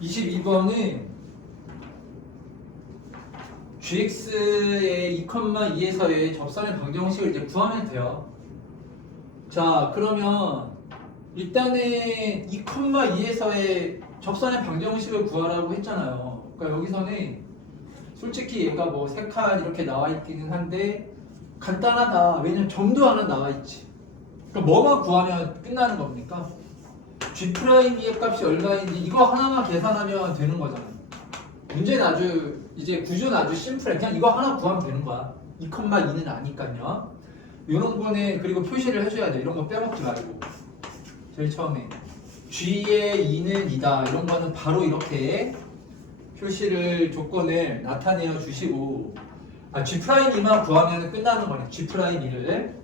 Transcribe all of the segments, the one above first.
22번은 gx의 2,2에서의 접선의 방정식을 이제 구하면 돼요. 자, 그러면 일단은 2,2에서의 접선의 방정식을 구하라고 했잖아요. 그러니까 여기서는 솔직히 얘가 뭐 3칸 이렇게 나와 있기는 한데 간단하다. 왜냐면 점도 하나 나와 있지. 그러니까 뭐만 구하면 끝나는 겁니까? G'의 값이 얼마인지 이거 하나만 계산하면 되는 거잖아. 문제는 아주 이제 구조는 아주 심플해. 그냥 이거 하나 구하면 되는 거야. 2,2는 아니까요. 이런 거는 그리고 표시를 해줘야 돼. 이런 거 빼먹지 말고. 제일 처음에 G의 2는 2다. 이런 거는 바로 이렇게 표시를 조건을 나타내어 주시고 G'2만 구하면 끝나는 거네. G'2를.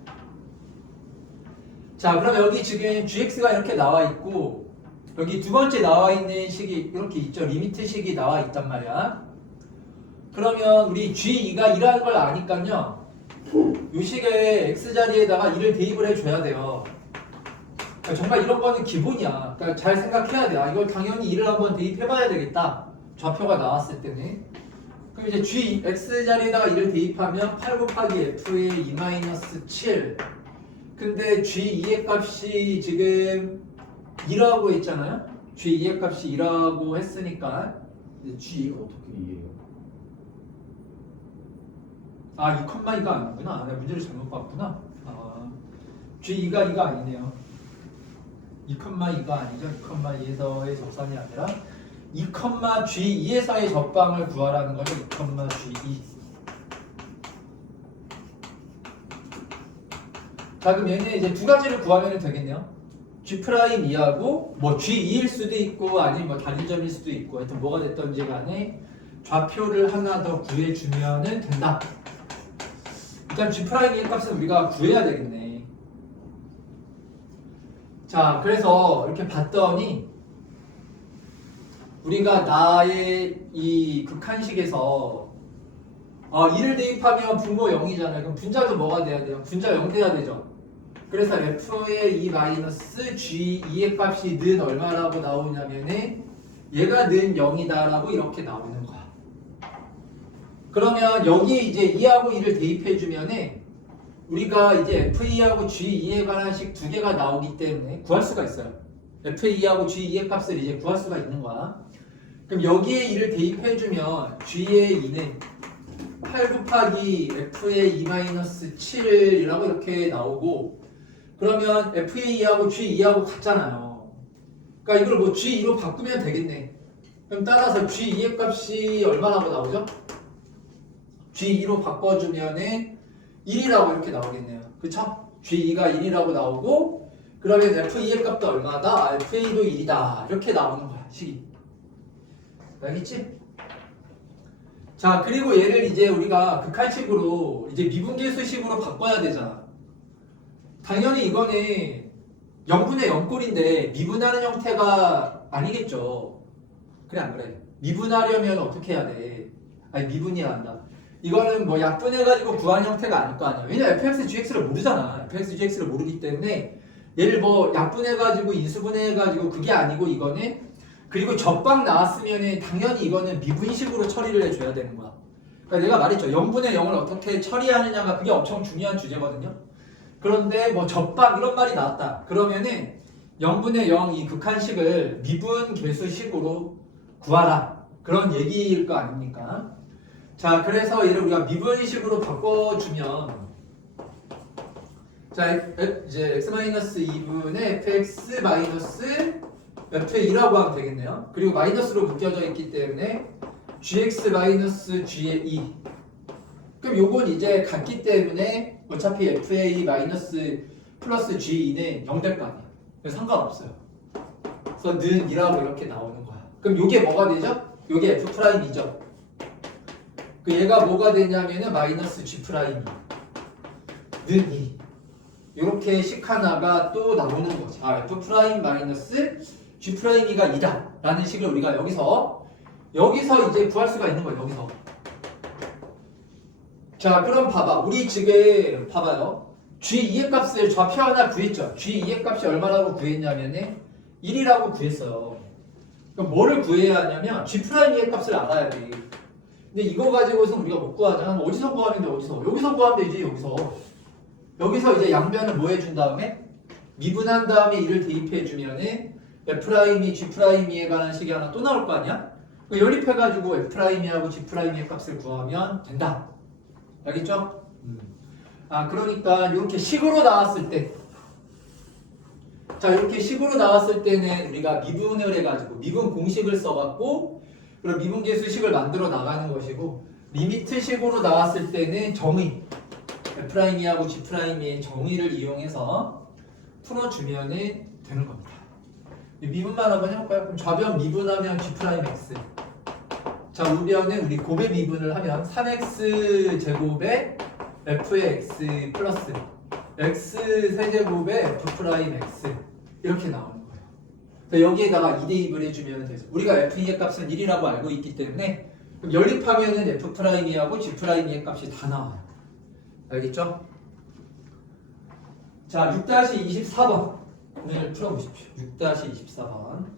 자, 그럼 여기 지금 gx가 이렇게 나와 있고 여기 두 번째 나와 있는 식이 이렇게 있죠. 리미트 식이 나와 있단 말이야. 그러면 우리 g2가 2라는 걸 아니까요. 이 식의 x자리에다가 2를 대입을 해줘야 돼요. 그러니까 정말 이런 거는 기본이야. 그러니까 잘 생각해야 돼. 이걸 당연히 2를 한번 대입해봐야 되겠다. 좌표가 나왔을 때는. 그럼 이제 g x자리에다가 2를 대입하면 8 곱하기 f의 2-7. 근데 G2의 값이 지금 2라고 했잖아요. G2의 값이 2라고 했으니까 G가 어떻게 2예요? 2,2가 아니구나. 내가 문제를 잘못 봤구나. G2가 2가 아니네요. 2,2가 아니죠. 2,2에서의 접선이 아니라 2,G2에서의 접방을 구하라는 거죠. 2,G2. 자, 그럼 얘는 이제 두 가지를 구하면 되겠네요. G'2하고 뭐 G2일 수도 있고 아니면 뭐 다른 점일 수도 있고 하여튼 뭐가 됐던지 간에 좌표를 하나 더 구해주면 된다. 일단 G'의 값은 우리가 구해야 되겠네. 자, 그래서 이렇게 봤더니 우리가 나의 이 극한식에서 2를 대입하면 분모 0이잖아요. 그럼 분자도 뭐가 돼야 돼요? 분자 0 돼야 되죠. 그래서 f의 2-g2의 값이 는 얼마라고 나오냐면은 얘가 는 0이다 라고 이렇게 나오는 거야. 그러면 여기에 이제 2하고 2를 대입해주면은 우리가 이제 f2하고 g2에 관한 식 두 개가 나오기 때문에 구할 수가 있어요. f2하고 g2의 값을 이제 구할 수가 있는 거야. 그럼 여기에 2를 대입해주면 g의 2는 8 곱하기 f의 2-7이라고 이렇게 나오고 그러면 f의 2하고 g2하고 같잖아요. 그러니까 이걸 뭐 g2로 바꾸면 되겠네. 그럼 따라서 g2의 값이 얼마라고 나오죠? g2로 바꿔주면은 1이라고 이렇게 나오겠네요. 그쵸? g2가 1이라고 나오고 그러면 f2의 값도 얼마다? f2도 1이다. 이렇게 나오는 거야, 식이. 알겠지? 자, 그리고 얘를 이제 우리가 극한식으로 이제 미분계수식으로 바꿔야 되잖아. 당연히 이거는 0분의 0꼴인데 미분하는 형태가 아니겠죠. 그래 안 그래? 미분하려면 어떻게 해야 돼? 아니 미분이야 한다. 이거는 뭐 약분해가지고 구하는 형태가 아닐 거 아니야. 왜냐 fx, gx를 모르잖아. fx, gx를 모르기 때문에 얘를 뭐 약분해가지고 인수분해가지고 그게 아니고 이거는 그리고 접방 나왔으면 당연히 이거는 미분식으로 처리를 해줘야 되는 거야. 그러니까 내가 말했죠. 0분의 0을 어떻게 처리하느냐가 그게 엄청 중요한 주제거든요. 그런데 뭐 접방 이런 말이 나왔다. 그러면은 0분의 0 이 극한식을 미분계수식으로 구하라. 그런 얘기일 거 아닙니까? 자, 그래서 얘를 우리가 미분식으로 바꿔주면 자, 이제 x-2분의 fx f2라고 하면 되겠네요. 그리고 마이너스로 묶여져 있기 때문에 gx-g의 2. 그럼 요건 이제 같기 때문에 어차피 fa 플러스 g2는 0 될 거 아니야. 그래서 상관없어요. 그래서 는 2라고 이렇게 나오는 거야. 그럼 요게 뭐가 되죠? 요게 f'이죠. 그 얘가 뭐가 되냐면은 마이너스 g'2 는 2. 요렇게 식 하나가 또 나오는 거지. f' 마이너스 g'2가 2다 라는 식을 우리가 여기서 이제 구할 수가 있는 거예요. 여기서. 자, 그럼 봐봐. 우리 지금 봐봐요. G2의 값을 좌표 하나 구했죠. G2의 값이 얼마라고 구했냐면은 1이라고 구했어요. 그럼 뭐를 구해야 하냐면 G'의 값을 알아야 돼. 근데 이거 가지고서 우리가 못 구하잖아. 어디서 구하면 돼? 어디서? 여기서 구하면 되지. 여기서 이제 양변을 뭐 해준 다음에 미분한 다음에 이를 대입해 주면은 F'이 G'에 관한 식이 하나 또 나올 거 아니야? 연립해가지고 F'하고 G'의 값을 구하면 된다. 알겠죠? 그러니까 이렇게 식으로 나왔을 때, 자 이렇게 식으로 나왔을 때는 우리가 미분을 해가지고 미분 공식을 써갖고 그리고 미분계수식을 만들어 나가는 것이고, 리미트식으로 나왔을 때는 정의 F'하고 G'의 정의를 이용해서 풀어주면 되는 겁니다. 미분만 한번 해볼까요? 그럼 좌변 미분하면 G'X, 자 우변은 우리 곱의 미분을 하면 3x 제곱에 f의 x 플러스 x 세제곱에 f'x 이렇게 나오는 거예요. 그래서 여기에다가 2대입을 해주면 돼서 우리가 f의 값은 1이라고 알고 있기 때문에 그럼 연립하면은 f'하고 G'의 값이 다 나와요. 알겠죠? 자 6-24번 오늘 풀어보십시오. 6-24번.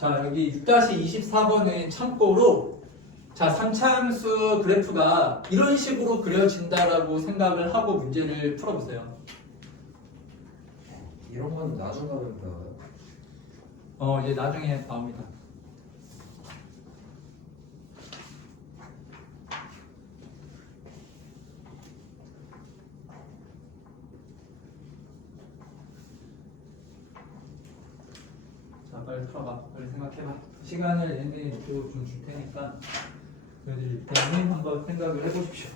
자 여기 6-24번은 참고로 자 3차함수 그래프가 이런 식으로 그려진다라고 생각을 하고 문제를 풀어보세요. 이런 건 나중에 하면 배워요. 이제 나중에 나옵니다. 자 빨리 풀어봐. 빨리 생각해봐. 시간을 내내 좀 줄 테니까 그래도 일단은 한번 생각을 해보십시오.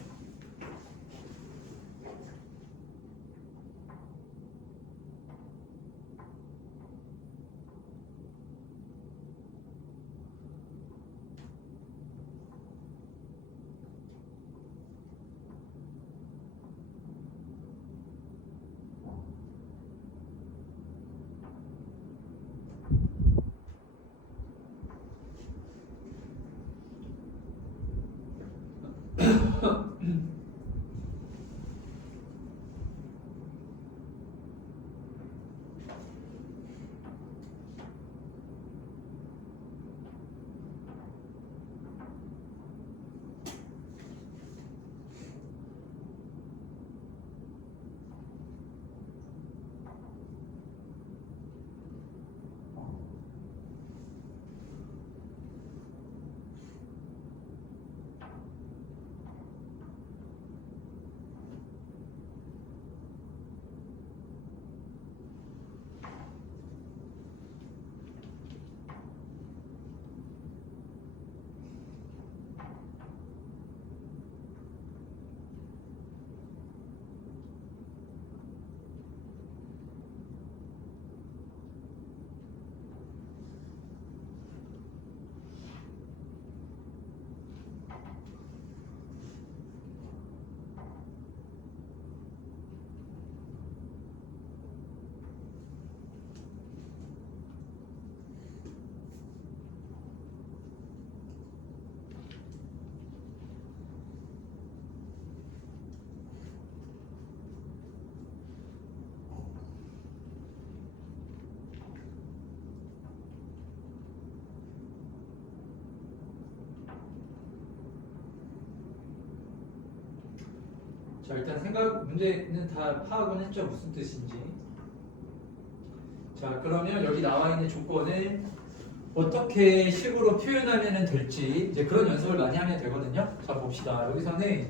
자, 일단 문제는 다 파악은 했죠. 무슨 뜻인지. 자, 그러면 여기 나와 있는 조건을 어떻게 식으로 표현하면 될지 이제 그런 연습을 많이 하면 되거든요. 자, 봅시다. 여기서는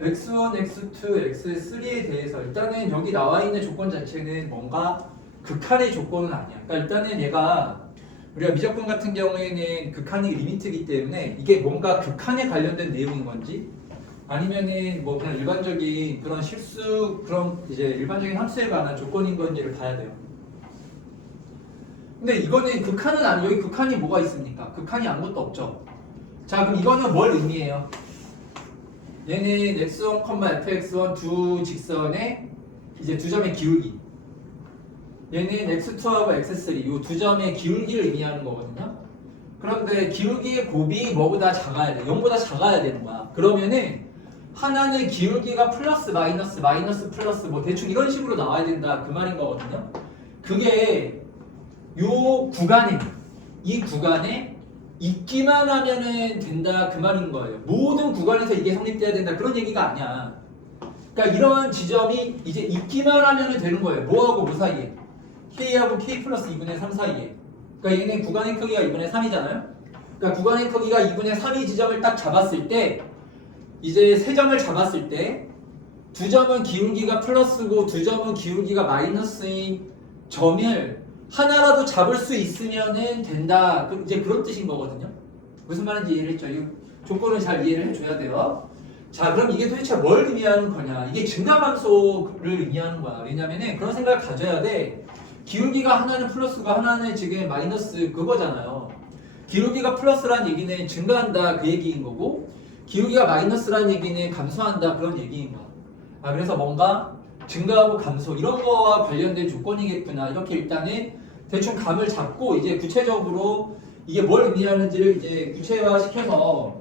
x1, x2, x3에 대해서 일단은 여기 나와 있는 조건 자체는 뭔가 극한의 조건은 아니야. 그러니까 일단은 얘가 우리가 미적분 같은 경우에는 극한이 리미트이기 때문에 이게 뭔가 극한에 관련된 내용인 건지 아니면은 뭐 그냥 일반적인 그런 실수 그런 이제 일반적인 함수에 관한 조건인 건지를 봐야 돼요. 근데 이거는 극한은 아니 여기 극한이 뭐가 있습니까? 극한이 아무것도 없죠. 자, 그럼 이거는 뭘 의미해요? 얘는 x1, fx1 두 직선의 이제 두 점의 기울기. 얘는 x2하고 x3 이 두 점의 기울기를 의미하는 거거든요. 그런데 기울기의 곱이 뭐보다 작아야 돼. 0보다 작아야 되는 거야. 그러면은 하나는 기울기가 플러스 마이너스 마이너스 플러스 뭐 대충 이런 식으로 나와야 된다 그 말인 거거든요. 그게 요 구간에 이 구간에 있기만 하면은 된다 그 말인 거예요. 모든 구간에서 이게 성립돼야 된다 그런 얘기가 아니야. 그러니까 이런 지점이 이제 있기만 하면은 되는 거예요. 뭐하고 뭐 사이에? K하고 K 플러스 2분의 3 사이에. 그러니까 얘네 구간의 크기가 2분의 3이잖아요. 그러니까 구간의 크기가 2분의 3이 지점을 딱 잡았을 때 이제 세 점을 잡았을 때 두 점은 기울기가 플러스고 두 점은 기울기가 마이너스인 점을 하나라도 잡을 수 있으면은 된다. 이제 그런 뜻인 거거든요. 무슨 말인지 이해를 했죠? 이 조건을 잘 이해를 해줘야 돼요. 자, 그럼 이게 도대체 뭘 의미하는 거냐? 이게 증가함수를 의미하는 거야. 왜냐면은 그런 생각을 가져야 돼. 기울기가 하나는 플러스고 하나는 지금 마이너스 그거잖아요. 기울기가 플러스란 얘기는 증가한다 그 얘기인 거고 기울기가 마이너스란 얘기는 감소한다 그런 얘기인 거야. 아, 그래서 뭔가 증가하고 감소 이런 거와 관련된 조건이겠구나 이렇게 일단은 대충 감을 잡고 이제 구체적으로 이게 뭘 의미하는지를 이제 구체화시켜서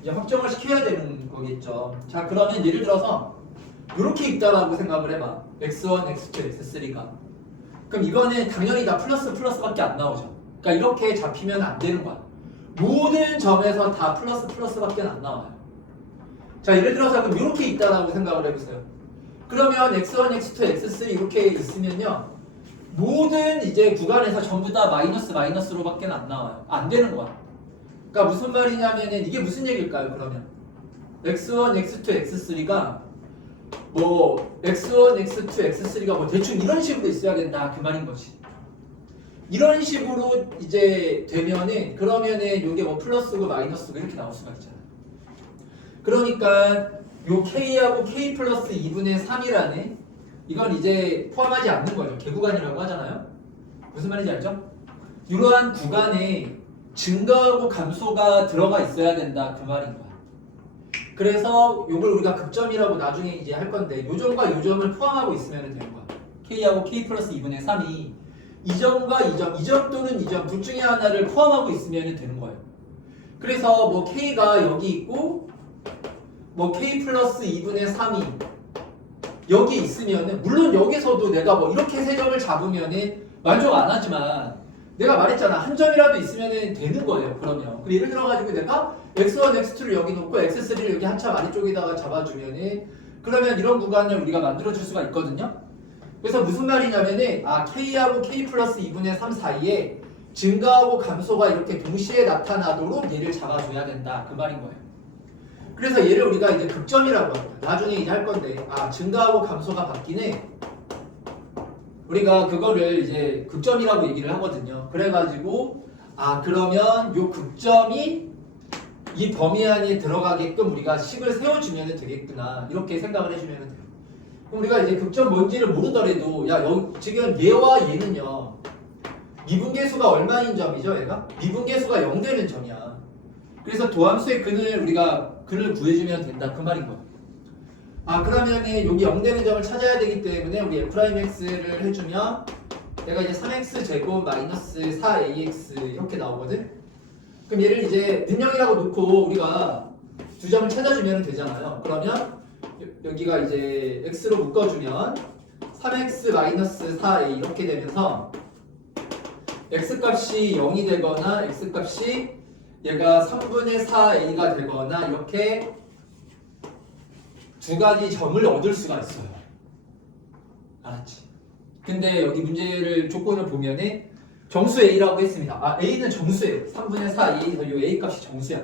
이제 확정을 시켜야 되는 거겠죠. 자, 그러면 예를 들어서 이렇게 있다라고 생각을 해봐. x1, x2, x3가. 그럼 이거는 당연히 다 플러스 플러스밖에 안 나오죠. 그러니까 이렇게 잡히면 안 되는 거야. 모든 점에서 다 플러스 플러스밖에 안 나와요. 자, 예를 들어서 그럼 이렇게 있다라고 생각을 해보세요. 그러면 x1, x2, x3 이렇게 있으면요. 모든 이제 구간에서 전부 다 마이너스 마이너스로밖에 안 나와요. 안 되는 거야. 그러니까 무슨 말이냐면은 이게 무슨 얘기일까요? 그러면 x1, x2, x3가 뭐 x1, x2, x3가 뭐 대충 이런 식으로 있어야 된다 그 말인 거지. 이런 식으로 이제 되면은 그러면은 이게 뭐 플러스고 마이너스고 이렇게 나올 수가 있잖아요. 그러니까 요 k하고 k 플러스 2분의 3이라는 이건 이제 포함하지 않는 거죠. 개구간이라고 하잖아요. 무슨 말인지 알죠? 이러한 구간에 증가하고 감소가 들어가 있어야 된다 그 말인 거야. 그래서 이걸 우리가 극점이라고 나중에 이제 할 건데 요 점과 요 점을 포함하고 있으면 되는 거야. k하고 k 플러스 2분의 3이 이 점과 이 점 또는 이 점 둘 중에 하나를 포함하고 있으면 되는 거예요. 그래서 뭐 k가 여기 있고 뭐 k 플러스 2분의 3이 여기 있으면은 물론 여기서도 내가 뭐 이렇게 세 점을 잡으면은 만족 안 하지만 내가 말했잖아 한 점이라도 있으면은 되는 거예요. 그러면 예를 들어가지고 내가 x1, x2를 여기 놓고 x3를 여기 한참 아래쪽에다가 잡아주면은 그러면 이런 구간을 우리가 만들어줄 수가 있거든요. 그래서 무슨 말이냐면은 k하고 k 플러스 2분의 3 사이에 증가하고 감소가 이렇게 동시에 나타나도록 얘를 잡아줘야 된다 그 말인 거예요. 그래서 얘를 우리가 이제 극점이라고 합니다. 나중에 이제 할 건데 증가하고 감소가 바뀌네. 우리가 그거를 이제 극점이라고 얘기를 하거든요. 그래가지고 그러면 요 극점이 이 범위 안에 들어가게끔 우리가 식을 세워주면 되겠구나 이렇게 생각을 해주면 돼요. 그럼 우리가 이제 극점 뭔지를 모르더라도 지금 얘와 얘는요 미분계수가 얼마인 점이죠? 얘가 미분계수가 0 되는 점이야. 그래서 도함수의 근을 우리가 근을 구해주면 된다 그 말인 거야. 그러면은 여기 0 되는 점을 찾아야 되기 때문에 우리 f'x를 해주면 내가 이제 3x 제곱 마이너스 4ax 이렇게 나오거든. 그럼 얘를 이제 능력이라고 놓고 우리가 두 점을 찾아주면 되잖아요. 그러면 여기가 이제 x로 묶어주면 3x 마이너스 4a 이렇게 되면서 x 값이 0이 되거나 x 값이 얘가 3분의 4a가 되거나 이렇게 두 가지 점을 얻을 수가 있어요. 알았지? 근데 여기 문제를 조건을 보면은 정수 A라고 했습니다. 아, A는 정수예요. 3분의 4 A, 이 A 값이 정수야.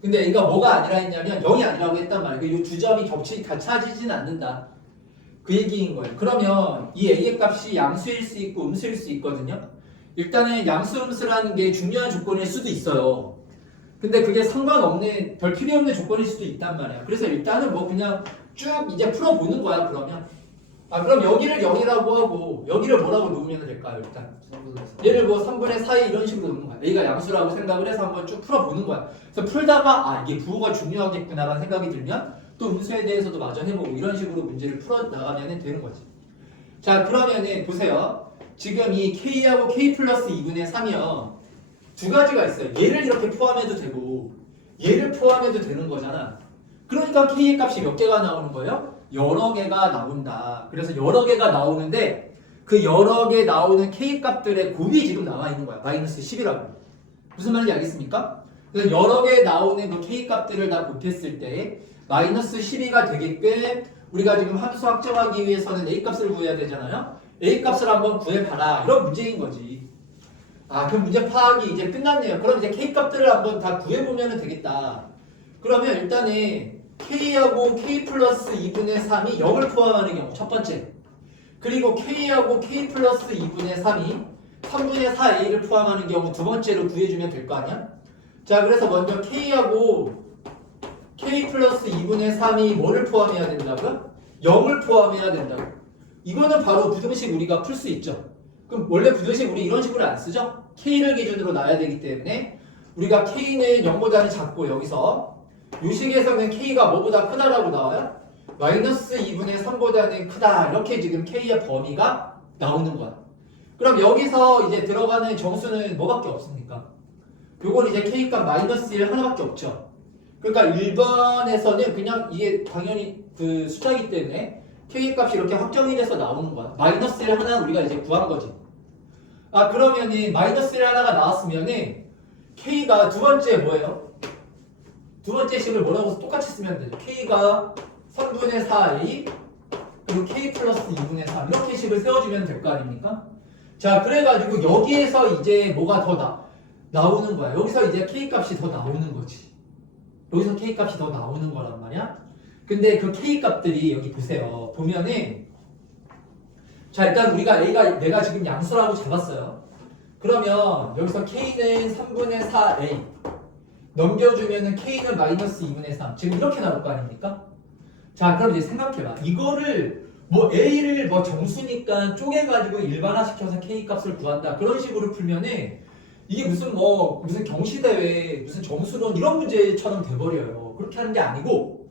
근데 A가 뭐가 아니라 했냐면 0이 아니라고 했단 말이에요. 이 두 점이 같아지진 않는다. 그 얘기인 거예요. 그러면 이 A의 값이 양수일 수 있고 음수일 수 있거든요. 일단은 양수 음수라는 게 중요한 조건일 수도 있어요. 근데 그게 상관없는 별 필요 없는 조건일 수도 있단 말이야. 그래서 일단은 뭐 그냥 쭉 이제 풀어보는 거야. 그러면 그럼 여기를 0이라고 하고 여기를 뭐라고 놓으면 될까요? 일단 3분의 4. 얘를 뭐 3분의 4에 이런 식으로 놓는 거야. A가 양수라고 생각을 해서 한번 쭉 풀어보는 거야. 그래서 풀다가 이게 부호가 중요하겠구나라는 생각이 들면 또 음수에 대해서도 마저 해보고 이런 식으로 문제를 풀어나가면 되는 거지. 자, 그러면은 보세요. 지금 이 K하고 K 플러스 2분의 3이요. 두 가지가 있어요. 얘를 이렇게 포함해도 되고 얘를 포함해도 되는 거잖아. 그러니까 K의 값이 몇 개가 나오는 거예요? 여러 개가 나온다. 그래서 여러 개가 나오는데 그 여러 개 나오는 K 값들의 곱이 지금 나와 있는 거야. 마이너스 10이라고. 무슨 말인지 알겠습니까? 그래서 여러 개 나오는 그 K 값들을 다 곱했을 때 마이너스 12가 되게끔 우리가 지금 함수 확정하기 위해서는 A 값을 구해야 되잖아요. A 값을 한번 구해봐라. 이런 문제인 거지. 그럼 문제 파악이 이제 끝났네요. 그럼 이제 K 값들을 한번 다 구해보면 되겠다. 그러면 일단은 K하고 K 플러스 2분의 3이 0을 포함하는 경우 첫 번째. 그리고 K하고 K 플러스 2분의 3이 3분의 4A를 포함하는 경우 두 번째로 구해주면 될 거 아니야? 자, 그래서 먼저 K하고 K 플러스 2분의 3이 뭐를 포함해야 된다고요? 0을 포함해야 된다고. 이거는 바로 부등식 우리가 풀 수 있죠. 그럼 원래 부등식 우리 이런 식으로 안 쓰죠? K를 기준으로 놔야 되기 때문에 우리가 K는 0보다는 작고 여기서 이 식에서는 K가 뭐보다 크다라고 나와요? 마이너스 2분의 3보다는 크다. 이렇게 지금 K의 범위가 나오는 거야. 그럼 여기서 이제 들어가는 정수는 뭐밖에 없습니까? 요건 이제 K값 마이너스 1 하나밖에 없죠. 그러니까 1번에서는 그냥 이게 당연히 그 숫자이기 때문에 K값이 이렇게 확정이 돼서 나오는 거야. 마이너스 1 하나 우리가 이제 구한 거지. 그러면은 마이너스 1 하나가 나왔으면은 K가 두 번째 뭐예요? 두 번째 식을 뭐라고 똑같이 쓰면 되죠. K가 3분의 4A 그리고 K 플러스 2분의 3 이렇게 식을 세워주면 될 거 아닙니까? 자, 그래가지고 여기에서 이제 뭐가 더 나오는 거야. 여기서 이제 K 값이 더 나오는 거지. 여기서 K 값이 더 나오는 거란 말이야. 근데 그 K 값들이 여기 보세요. 보면은 자, 일단 내가 지금 양수라고 잡았어요. 그러면 여기서 K는 3분의 4A 넘겨주면은 K는 마이너스 2분의 3 지금 이렇게 나올 거 아닙니까? 자, 그럼 이제 생각해봐. 이거를 뭐 A를 뭐 정수니까 쪼개가지고 일반화시켜서 K 값을 구한다. 그런 식으로 풀면은 이게 무슨 경시대회, 무슨 정수론 이런 문제처럼 돼버려요. 그렇게 하는 게 아니고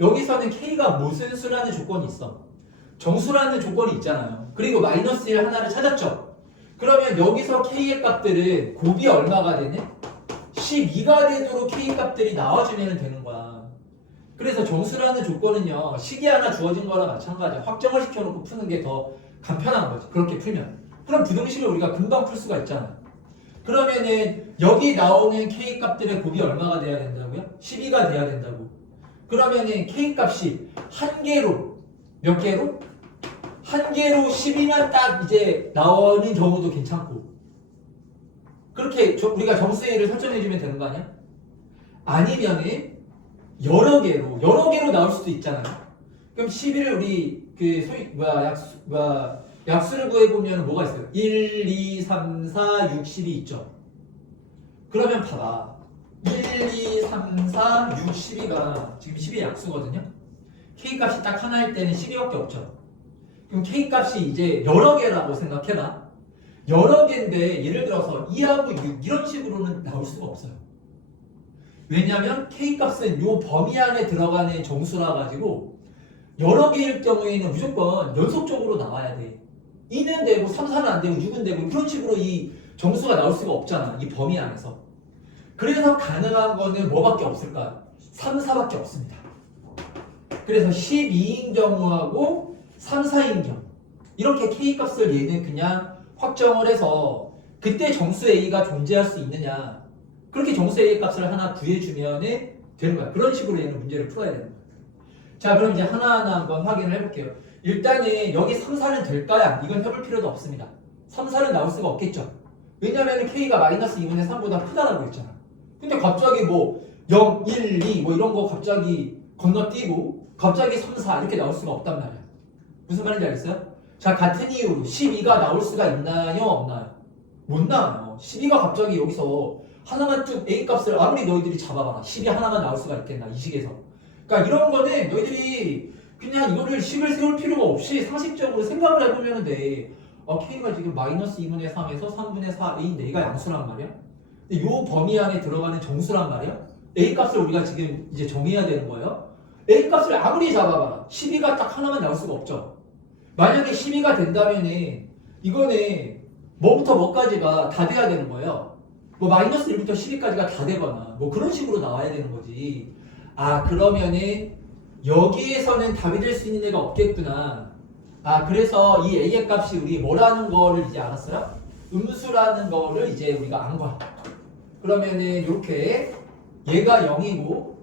여기서는 K가 무슨 수라는 조건이 있어. 정수라는 조건이 있잖아요. 그리고 마이너스 1 하나를 찾았죠. 그러면 여기서 K의 값들은 곱이 얼마가 되네? 12가 되도록 K 값들이 나와주면 되는 거야. 그래서 정수라는 조건은요, 식이 하나 주어진 거나 마찬가지야. 확정을 시켜놓고 푸는 게 더 간편한 거지. 그렇게 풀면. 그럼 부등식을 우리가 금방 풀 수가 있잖아. 그러면은 여기 나오는 K 값들의 곱이 얼마가 돼야 된다고요? 12가 돼야 된다고. 그러면은 K 값이 한 개로 몇 개로? 한 개로 10이면 딱 이제 나오는 경우도 괜찮고. 그렇게 우리가 정수 A를 설정해주면 되는 거 아니야? 아니면은 여러 개로 나올 수도 있잖아요. 그럼 11을 우리 약수를 구해보면 뭐가 있어요? 1, 2, 3, 4, 6, 10이 있죠. 그러면 봐봐. 1, 2, 3, 4, 6, 12가 지금 10의 약수거든요. K값이 딱 하나일 때는 12밖에 없죠. 그럼 K값이 이제 여러 개라고 생각해봐. 여러 개인데 예를 들어서 2하고 6 이런 식으로는 나올 수가 없어요. 왜냐하면 K값은 요 범위 안에 들어가는 정수라 가지고 여러 개일 경우에는 무조건 연속적으로 나와야 돼. 2는 되고 3, 4는 안 되고 6은 되고 그런 식으로 이 정수가 나올 수가 없잖아. 이 범위 안에서. 그래서 가능한 거는 뭐밖에 없을까? 3, 4밖에 없습니다. 그래서 12인 경우하고 3, 4인 경우 이렇게 K값을 얘는 그냥 확정을 해서 그때 정수 A가 존재할 수 있느냐 그렇게 정수 A 값을 하나 구해주면 되는 거야. 그런 식으로 얘는 문제를 풀어야 되는 거야. 자, 그럼 이제 하나하나 한번 확인을 해볼게요. 일단은 여기 3, 4는 될까요? 이건 해볼 필요도 없습니다. 3, 4는 나올 수가 없겠죠. 왜냐면 K가 마이너스 2분의 3보다 크다라고 했잖아. 근데 갑자기 뭐 0, 1, 2 뭐 이런 거 갑자기 건너뛰고 갑자기 3, 4 이렇게 나올 수가 없단 말이야. 무슨 말인지 알겠어요? 자, 같은 이유로 12가 나올 수가 있나요? 없나요? 못 나와요. 12가 갑자기 여기서 하나만 쭉 A 값을 아무리 너희들이 잡아봐라. 12 하나만 나올 수가 있겠나, 이 식에서. 그러니까 이런 거는 너희들이 그냥 이거를 식을 세울 필요가 없이 상식적으로 생각을 해보면 돼. K가 지금 마이너스 2분의 3에서 3분의 4 A인데 A가 양수란 말이야. 근데 요 범위 안에 들어가는 정수란 말이야. A 값을 우리가 지금 이제 정해야 되는 거예요. A 값을 아무리 잡아봐라. 12가 딱 하나만 나올 수가 없죠. 만약에 12가 된다면은 이거는 뭐부터 뭐까지가 다 돼야 되는 거예요. 뭐 마이너스 1부터 12까지가 다 되거나 뭐 그런 식으로 나와야 되는 거지. 아, 그러면은 여기에서는 답이 될 수 있는 애가 없겠구나. 아, 그래서 이 A의 값이 우리 뭐라는 거를 이제 알았어요? 음수라는 거를 이제 우리가 안 거야. 그러면은 이렇게 얘가 0이고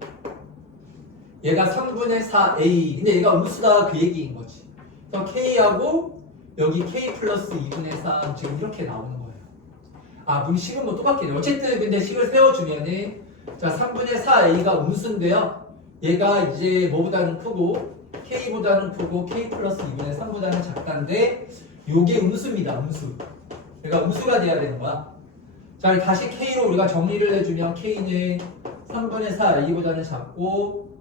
얘가 3분의 4A. 근데 얘가 음수다 그 얘기인 거지. 그래서 K하고 여기 K 플러스 2분의 3 지금 이렇게 나오는 거예요. 아, 그럼 식은 뭐 똑같겠네. 어쨌든 근데 식을 세워주면은 자, 3분의 4A가 음수인데요. 얘가 이제 뭐보다는 크고 K보다는 크고 K 플러스 2분의 3보다는 작다인데 요게 음수입니다. 음수. 그러니까 음수가 돼야 되는 거야. 자, 다시 K로 우리가 정리를 해주면 K는 3분의 4A보다는 작고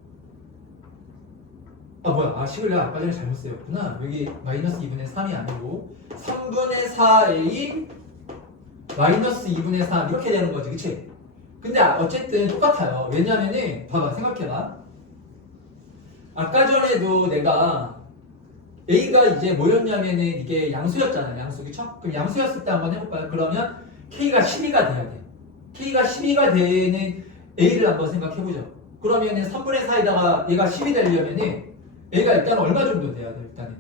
아, 뭐야. 아, 식을 내가 아까 전에 잘못 쓰였구나. 여기 마이너스 2분의 3이 아니고 3분의 4A 마이너스 2분의 3 이렇게 되는 거지. 그치? 근데 어쨌든 똑같아요. 왜냐면은 봐봐, 생각해봐. 아까 전에도 내가 A가 이제 뭐였냐면은 이게 양수였잖아요. 양수, 그쵸? 그럼 양수였을 때 한번 해볼까요? 그러면 K가 12가 돼야 돼. K가 12가 되는 A를 한번 생각해보죠. 그러면은 3분의 4에다가 얘가 10이 되려면은 A가 일단 얼마 정도 돼야 돼? 일단은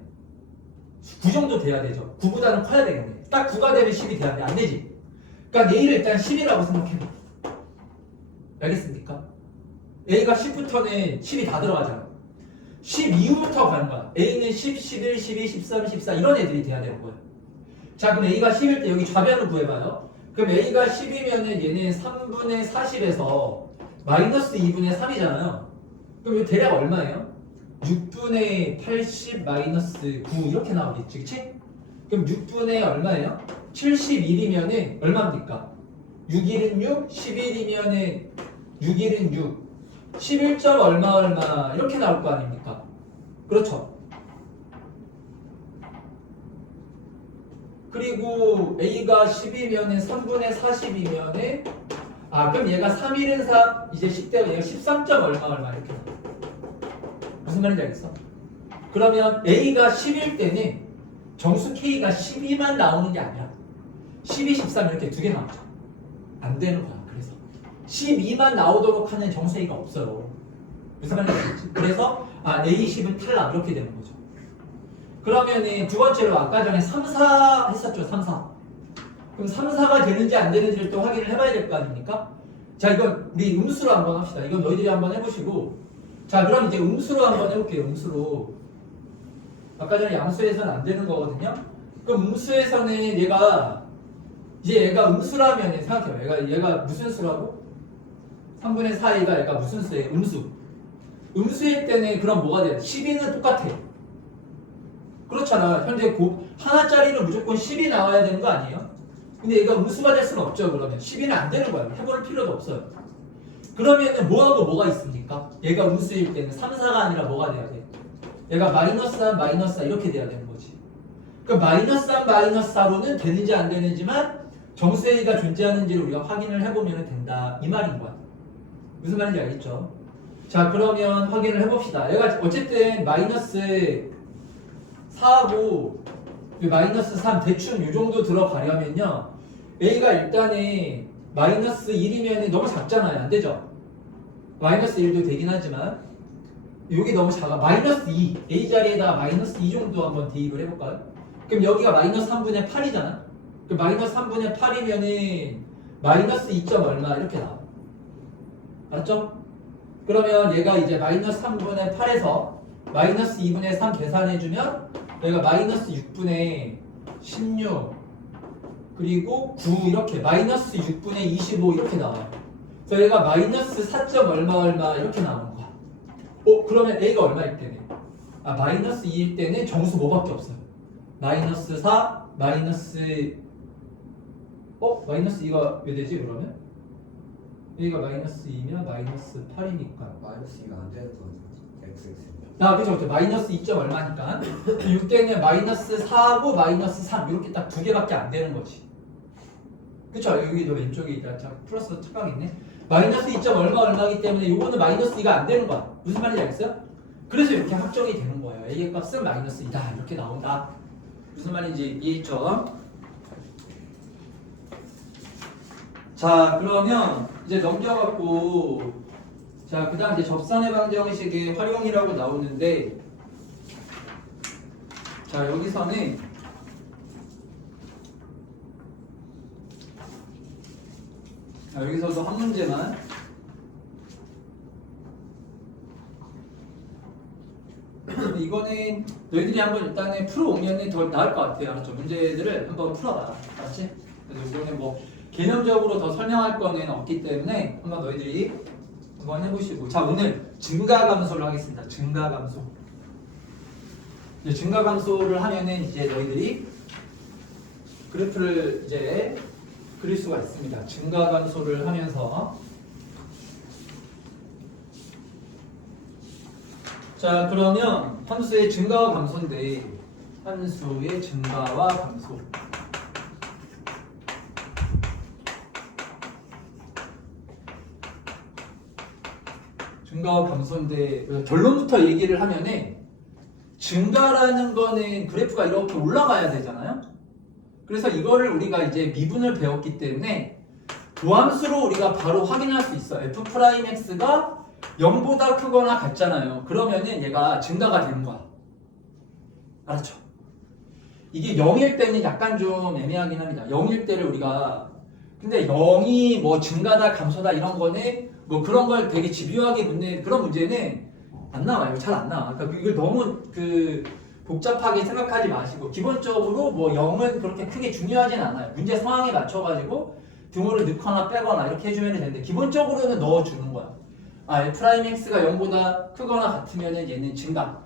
9 정도 돼야 되죠. 9보다는 커야 되겠네. 딱 9가 되면 10이 돼야 돼. 안 되지? 그러니까 A를 일단 10이라고 생각해봐. 알겠습니까? A가 10부터는 10이 다 들어가잖아. 10 이후부터 가는 거야. A는 10, 11, 12, 13, 14 이런 애들이 돼야 되는 거야. 자, 그럼 A가 10일 때 여기 좌변을 구해봐요. 그럼 A가 10이면은 얘는 3분의 40에서 마이너스 2분의 3이잖아요. 그럼 이거 대략 얼마예요? 6분의 80 마이너스 9 이렇게 나오겠지, 그치? 그럼 6분의 얼마예요? 71이면은 얼마입니까? 6일은 6, 11이면은 6일은 6, 11점 얼마 이렇게 나올 거 아닙니까? 그렇죠? 그리고 A가 10이면은 3분의 40이면은 아, 그럼 얘가 3일은 3, 이제 10대면 얘가 13점 얼마 이렇게 나와. 무슨 말인지 알겠어? 그러면 A가 10일 때는 정수 K가 12만 나오는 게 아니라 12, 13 이렇게 두 개 나오죠. 안 되는 거야. 그래서 12만 나오도록 하는 정수 A가 없어요. 무슨 말인지 알겠지? 그래서 아, A10은 탈락 이렇게 되는 거죠. 그러면은 두 번째로 아까 전에 3, 4 했었죠. 3, 4. 그럼 3, 4가 되는지 안 되는지를 또 확인을 해봐야 될 거 아닙니까? 자, 이건 우리 음수로 한번 합시다. 이건 너희들이 한번 해보시고 자, 그럼 이제 음수로 한번 해볼게요. 음수로. 아까 전에 양수에서는 안 되는 거거든요. 그럼 음수에서는 얘가 음수라면 생각해요. 얘가 무슨 수라고? 3분의 4A가 얘가 무슨 수예요? 음수. 음수일 때는 그럼 뭐가 돼요? 12는 똑같아. 그렇잖아. 현재 하나짜리는 무조건 10이 나와야 되는 거 아니에요? 근데 얘가 음수가 될 수는 없죠. 그러면 12는 안 되는 거예요. 해볼 필요도 없어요. 그러면은 뭐하고 뭐가 있습니까? 얘가 음수일 때는 3, 4가 아니라 뭐가 돼야 돼? 얘가 마이너스 3, 마이너스 4 이렇게 돼야 되는 거지. 그 마이너스 3, 마이너스 4로는 되는지 안 되는지만 정수 A가 존재하는지를 우리가 확인을 해보면 된다. 이 말인 거야. 무슨 말인지 알겠죠? 자, 그러면 확인을 해봅시다. 얘가 어쨌든 마이너스 4하고 마이너스 3 대충 이 정도 들어가려면요. A가 일단은 마이너스 1이면 너무 작잖아요. 안 되죠? 마이너스 1도 되긴 하지만 여기 너무 작아. 마이너스 2. A 자리에다가 마이너스 2 정도 한번 대입을 해볼까요? 그럼 여기가 마이너스 3분의 8이잖아? 그럼 마이너스 3분의 8이면은 마이너스 2점 얼마 이렇게 나와. 알았죠? 그러면 얘가 이제 마이너스 3분의 8에서 마이너스 2분의 3 계산해주면 얘가 마이너스 6분의 16 그리고 9 이렇게 마이너스 6분의 25 이렇게 나와요. 그래서 얘가 마이너스 4점 얼마 얼마 이렇게 나오는 거야. 그러면 A가 얼마일 때네? 마이너스 2일 때는 정수 뭐밖에 없어요. 마이너스 4 마이너스 마이너스 2가 왜 되지 그러면? A가 마이너스 2면 마이너스 8이니까 마이너스 2가 안 되는 거죠. XX. 그쵸. 마이너스 2점 얼마니까 6대는 마이너스 4하고 마이너스 3 이렇게 딱 두 개밖에 안 되는 거지. 그쵸? 여기 더 왼쪽에 있다. 자, 플러스 착각 있네. 마이너스 2점 얼마이기 때문에 요거는 마이너스 2가 안 되는 거야. 무슨 말인지 알겠어요? 그래서 이렇게 확정이 되는 거예요. A의 값은 마이너스 2다 이렇게 나온다. 무슨 말인지 이해했죠? 자, 그러면 이제 넘겨갖고 자, 그 다음 이제 접산의 방정식의 활용이라고 나오는데 자, 여기서는 여기서도 한 문제만 이거는 너희들이 한번 일단은 풀어오면 더 나을 것 같아요. 알았죠? 문제들을 한번 풀어봐. 알았지? 그래서 이거는 뭐 개념적으로 더 설명할 거는 없기 때문에 한번 너희들이 한번 해보시고 자 오늘 증가감소를 하겠습니다. 증가감소 이제 증가감소를 하면은 이제 너희들이 그래프를 이제 그릴 수가 있습니다. 증가감소를 하면서 자 그러면 함수의 증가와 감소인데 함수의 증가와 감소 증가와 감소인데 결론부터 얘기를 하면은 증가라는 거는 그래프가 이렇게 올라가야 되잖아요. 그래서 이거를 우리가 이제 미분을 배웠기 때문에 도함수로 우리가 바로 확인할 수 있어. f'x가 0보다 크거나 같잖아요. 그러면은 얘가 증가가 되는 거야. 알았죠? 이게 0일 때는 약간 좀 애매하긴 합니다. 0일 때를 우리가 근데 0이 뭐 증가다 감소다 이런 거는 뭐 그런 걸 되게 집요하게 묻는 그런 문제는 안 나와요. 잘 안 나와. 그러니까 이걸 너무 복잡하게 생각하지 마시고 기본적으로 뭐 0은 그렇게 크게 중요하진 않아요. 문제 상황에 맞춰가지고 등호를 넣거나 빼거나 이렇게 해주면 되는데 기본적으로는 넣어주는 거야. f'x가 0보다 크거나 같으면 얘는 증가.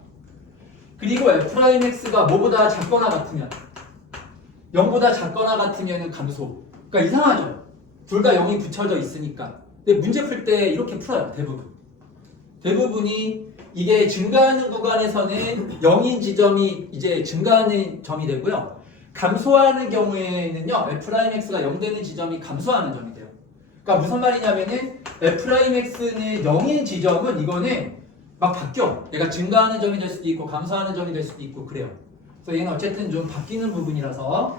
그리고 f'x가 뭐보다 작거나 같으면 0보다 작거나 같으면 감소. 그러니까 이상하죠. 둘 다 0이 붙여져 있으니까. 근데 문제 풀 때 이렇게 풀어요. 대부분이 이게 증가하는 구간에서는 0인 지점이 이제 증가하는 점이 되고요. 감소하는 경우에는요. f'x가 0 되는 지점이 감소하는 점이 돼요. 그러니까 무슨 말이냐면은 f'x는 0인 지점은 이거는 막 바뀌어. 얘가 증가하는 점이 될 수도 있고 감소하는 점이 될 수도 있고 그래요. 그래서 얘는 어쨌든 좀 바뀌는 부분이라서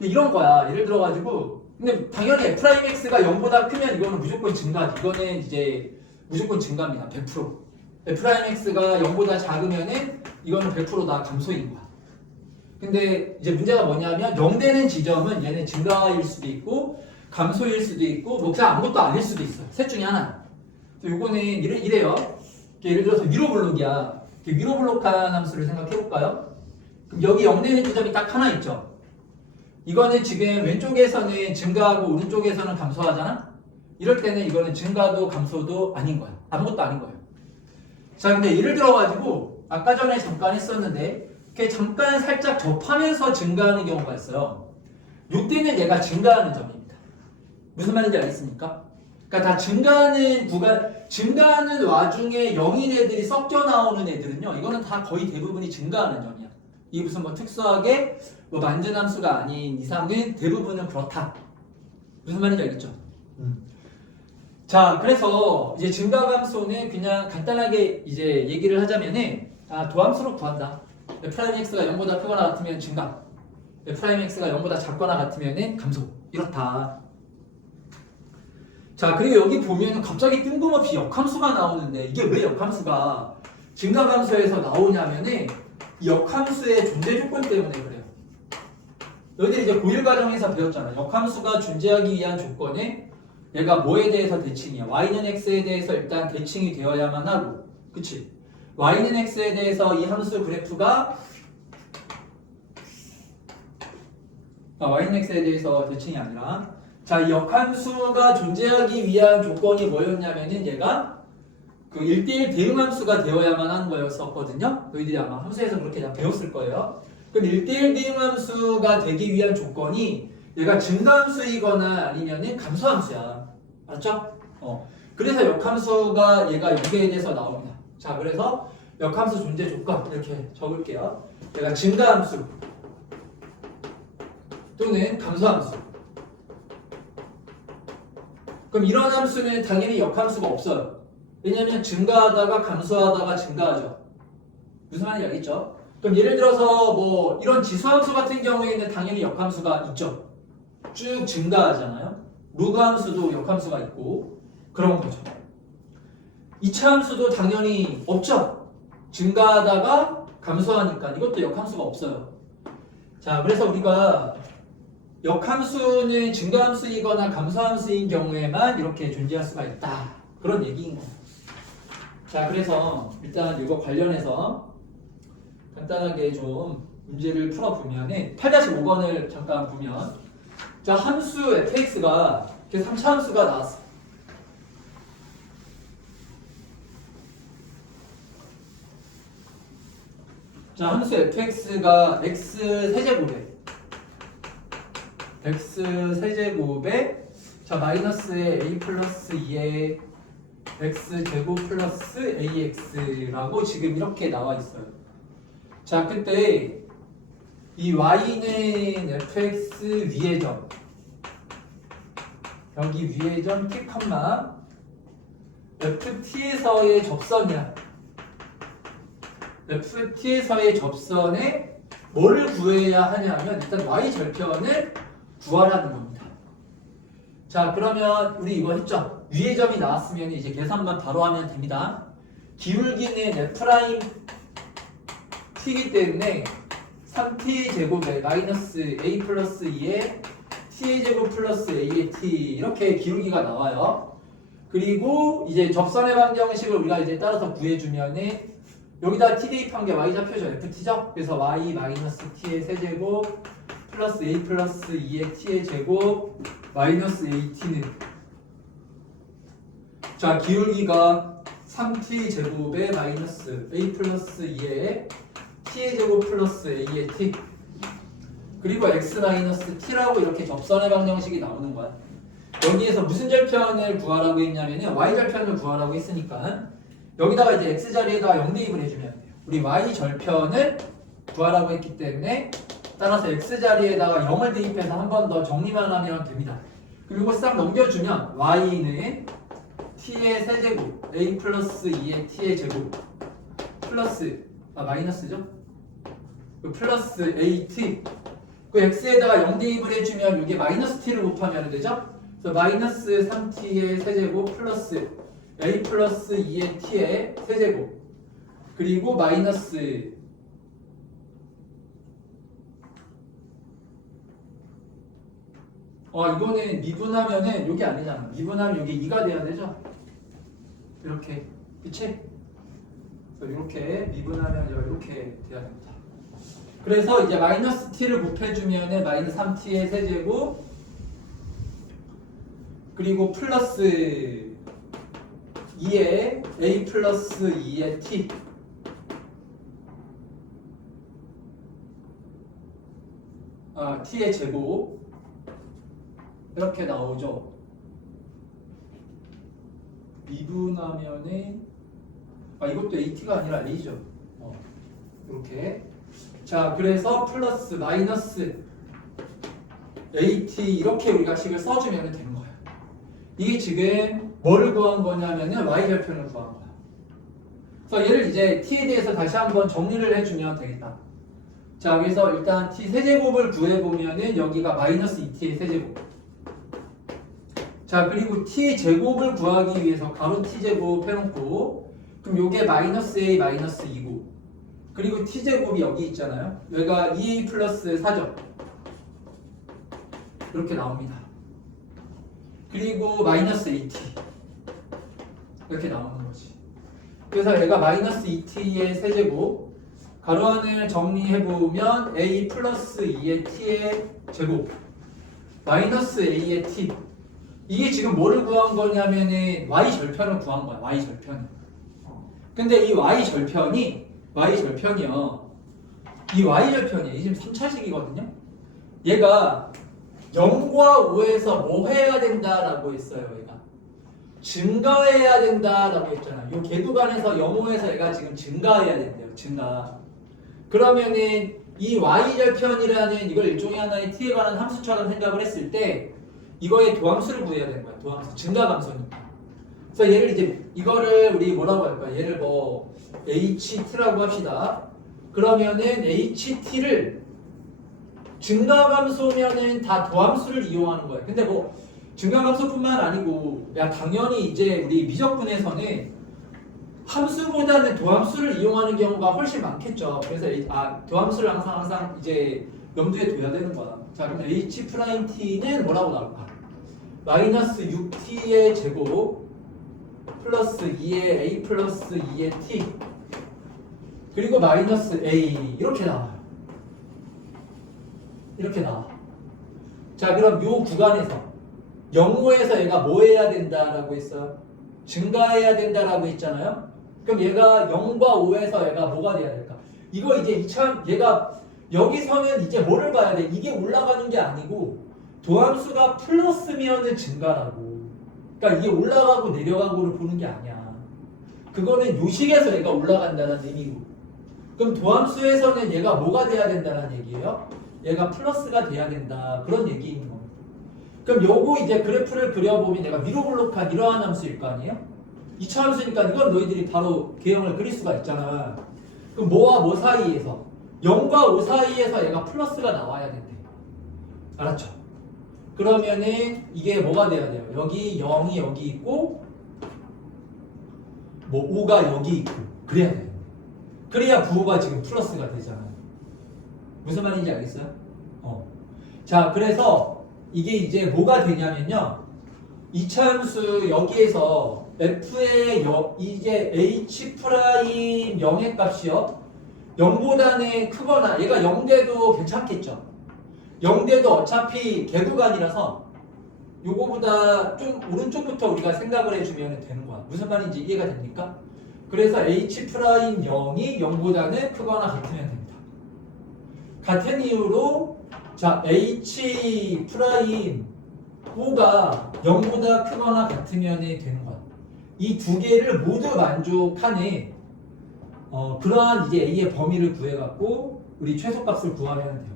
이런 거야. 예를 들어가지고 근데 당연히 f'x가 0보다 크면 이거는 무조건 증가지. 이거는 이제 무조건 증가입니다. 100%. f'x가 0보다 작으면은 이거는 100%다 감소인 거야. 근데 이제 문제가 뭐냐면 0 되는 지점은 얘는 증가일 수도 있고 감소일 수도 있고 뭐 그냥 아무것도 아닐 수도 있어요. 셋 중에 하나. 요거는 이래요. 예를 들어서 위로 블록이야. 위로 블록한 함수를 생각해 볼까요? 그럼 여기 0 되는 지점이 딱 하나 있죠. 이거는 지금 왼쪽에서는 증가하고 오른쪽에서는 감소하잖아? 이럴 때는 이거는 증가도 감소도 아닌 거야. 아무것도 아닌 거예요. 자, 근데 예를 들어가지고 아까 전에 잠깐 했었는데 이렇게 잠깐 살짝 접하면서 증가하는 경우가 있어요. 이때는 얘가 증가하는 점입니다. 무슨 말인지 알겠습니까? 그러니까 다 증가하는 구간, 증가하는 와중에 0인 애들이 섞여 나오는 애들은요. 이거는 다 거의 대부분이 증가하는 점이야. 이게 무슨 뭐 특수하게 뭐 만전함수가 아닌 이상은 대부분은 그렇다. 무슨 말인지 알겠죠? 자, 그래서 이제 증가감소는 그냥 간단하게 이제 얘기를 하자면은 도함수로 구한다. f'x가 0보다 크거나 같으면 증가, f'x가 0보다 작거나 같으면 감소. 이렇다. 자, 그리고 여기 보면 갑자기 뜬금없이 역함수가 나오는데 이게 왜 역함수가 증가감소에서 나오냐면은 이 역함수의 존재 조건 때문에 그래요. 너희들이 이제 고일 과정에서 배웠잖아. 역함수가 존재하기 위한 조건에 얘가 뭐에 대해서 대칭이야? y는 x에 대해서 일단 대칭이 되어야만 하고, 그치? y는 x에 대해서 이 함수 그래프가 y는 x에 대해서 대칭이 아니라 자, 이 역함수가 존재하기 위한 조건이 뭐였냐면은 얘가 그 1대1 대응함수가 되어야만 하는 거였었거든요. 너희들이 아마 함수에서 그렇게 다 배웠을 거예요. 그럼 1대1 대응함수가 되기 위한 조건이 얘가 증가함수이거나 아니면은 감소함수야. 맞죠? 그래서 역함수가 얘가 여기에 대해서 나옵니다. 자, 그래서 역함수 존재 조건 이렇게 적을게요. 얘가 증가함수 또는 감소함수. 그럼 이런 함수는 당연히 역함수가 없어요. 왜냐하면 증가하다가 감소하다가 증가하죠. 무슨 말인지 알겠죠? 그럼 예를 들어서 뭐 이런 지수함수 같은 경우에는 당연히 역함수가 있죠. 쭉 증가하잖아요. 로그함수도 역함수가 있고 그런 거죠. 이차함수도 당연히 없죠. 증가하다가 감소하니까 이것도 역함수가 없어요. 자, 그래서 우리가 역함수는 증가함수이거나 감소함수인 경우에만 이렇게 존재할 수가 있다. 그런 얘기인 거예요. 자, 그래서 일단 이거 관련해서 간단하게 좀 문제를 풀어보면은 8-5번을 잠깐 보면 자, 함수 fx가 3차 함수가 나왔어. 자, 함수 fx가 x 세제곱에 자, 마이너스에 a 플러스 2에 x 제곱 플러스 ax라고 지금 이렇게 나와 있어요. 자, 그때 이 y는 fx 위의 점 여기 위의 점 t, ft에서의 접선이야. ft에서의 접선에 뭐를 구해야 하냐면 일단 y 절편을 구하라는 겁니다. 자, 그러면 우리 이거 했죠? 위의 점이 나왔으면 이제 계산만 바로 하면 됩니다. 기울기는 f' t이기 때문에 3t 제곱에 마이너스 a 플러스 2에 t의 제곱 플러스 a의 t 이렇게 기울기가 나와요. 그리고 이제 접선의 방정식을 우리가 이제 따라서 구해주면은 여기다 t 대입한 게 y좌표죠. ft죠. 그래서 y 마이너스 t의 세제곱 플러스 a 플러스 2의 t의 제곱 마이너스 at는 자, 기울기가 3t 제곱에 마이너스 a 플러스 2의 t의 제곱 플러스 a의 t 그리고 x 마이너스 t라고 이렇게 접선의 방정식이 나오는 거야. 여기에서 무슨 절편을 구하라고 했냐면은 y 절편을 구하라고 했으니까 여기다가 이제 x 자리에다가 0 대입을 해주면 돼요. 우리 y 절편을 구하라고 했기 때문에 따라서 x 자리에다가 0을 대입해서 한 번 더 정리만 하면 됩니다. 그리고 싹 넘겨주면 y는 t의 세제곱 a 플러스 2의 t의 제곱 플러스 마이너스죠? 플러스 at 그 x에다가 0 대입을 해주면 이게 마이너스 t를 곱하면 되죠? 그래서 마이너스 3t의 세제곱 플러스 a 플러스 2의 t의 세제곱 그리고 마이너스 이거는 미분하면은 여기 아니잖아. 미분하면 여기 2가 돼야 되죠? 이렇게 그치? 그래서 이렇게 미분하면 이렇게 돼야 됩니다. 그래서 이제 마이너스 t를 곱해주면은 마이너스 3t의 세제곱 그리고 플러스 2의 a 플러스 2의 t t의 제곱 이렇게 나오죠. 미분하면은 이것도 at가 아니라 a죠. 이렇게 자, 그래서 플러스 마이너스 at 이렇게 우리가 식을 써주면 되는 거예요. 이게 지금 뭐를 구한 거냐면은 y 절편을 구한 거야. 그래서 얘를 이제 t에 대해서 다시 한번 정리를 해주면 되겠다. 자, 그래서 일단 t 세제곱을 구해보면은 여기가 마이너스 2t의 세제곱. 자, 그리고 t 제곱을 구하기 위해서 가로 t 제곱 해놓고 그럼 요게 마이너스 a 마이너스 2고 그리고 t 제곱이 여기 있잖아요. 여기가 2a 플러스 4죠. 이렇게 나옵니다. 그리고 마이너스 at 이렇게 나오는 거지. 그래서 얘가 마이너스 2t의 세제곱 가로 안을 정리해보면 a 플러스 2의 t의 제곱 마이너스 a의 t 이게 지금 뭐를 구한 거냐면은 y 절편을 구한 거야. y 절편. 근데 이 y 절편이요. 이 y 절편이 지금 3차식이거든요. 얘가 0과 5에서 뭐 해야 된다라고 했어요. 얘가 증가해야 된다라고 했잖아요. 이 계도관에서 0, 5에서 얘가 지금 증가해야 된대요. 증가. 그러면은 이 y 절편이라는 이걸 일종의 하나의 t에 관한 함수처럼 생각을 했을 때 이거의 도함수를 구해야 되는 거야. 도함수. 증가함수니까. 그래서 얘를 이제 이거를 우리 뭐라고 할까? 얘를 뭐 ht라고 합시다. 그러면은 ht를 증가함수면은 다 도함수를 이용하는 거예요. 근데 뭐 증가함수뿐만 아니고 야 당연히 이제 우리 미적분에서는 함수보다는 도함수를 이용하는 경우가 훨씬 많겠죠. 그래서 도함수를 항상 이제 염두에 둬야 되는 거야. 자, 그럼 h 프라임 t는 뭐라고 나올까? 마이너스 6t의 제곱 플러스 2의 a 플러스 2의 t 그리고 마이너스 a 이렇게 나와요. 이렇게 나와. 자, 그럼 요 구간에서 0, 5에서 얘가 뭐 해야 된다라고 했어요? 증가해야 된다라고 했잖아요. 그럼 얘가 0과 5에서 얘가 뭐가 돼야 될까? 이거 이제 얘가 여기서는 이제 뭐를 봐야 돼? 이게 올라가는 게 아니고 도함수가 플러스면은 증가라고. 그러니까 이게 올라가고 내려가고를 보는 게 아니야. 그거는 요식에서 얘가 올라간다는 의미고. 그럼 도함수에서는 얘가 뭐가 돼야 된다는 얘기예요? 얘가 플러스가 돼야 된다. 그런 얘기인 겁니다. 그럼 요거 이제 그래프를 그려보면 얘가 위로 블록한 이러한 함수일 거 아니에요? 2차 함수니까 이건 너희들이 바로 개형을 그릴 수가 있잖아. 그럼 뭐와 뭐 사이에서? 0과 5 사이에서 얘가 플러스가 나와야 된대. 알았죠? 그러면은 이게 뭐가 돼야 돼요? 여기 0이 여기 있고 뭐 5가 여기 있고 그래야 돼요. 그래야 부호가 지금 플러스가 되잖아요. 무슨 말인지 알겠어요? 자, 그래서 이게 이제 뭐가 되냐면요. 2차 함수 여기에서 f의 이게 h 프라임 0의 값이요. 0보다는 크거나 얘가 0대도 괜찮겠죠. 0대도 어차피 개구간이라서 요거보다 좀 오른쪽부터 우리가 생각을 해주면 되는 거야. 무슨 말인지 이해가 됩니까? 그래서 h 프라임 0이 0보다는 크거나 같으면 됩니다. 같은 이유로 자 h 프라임 5가 0보다 크거나 같으면 되는 거야. 이 두 개를 모두 만족하는 그러한 이제 a의 범위를 구해갖고 우리 최소값을 구하면 돼요.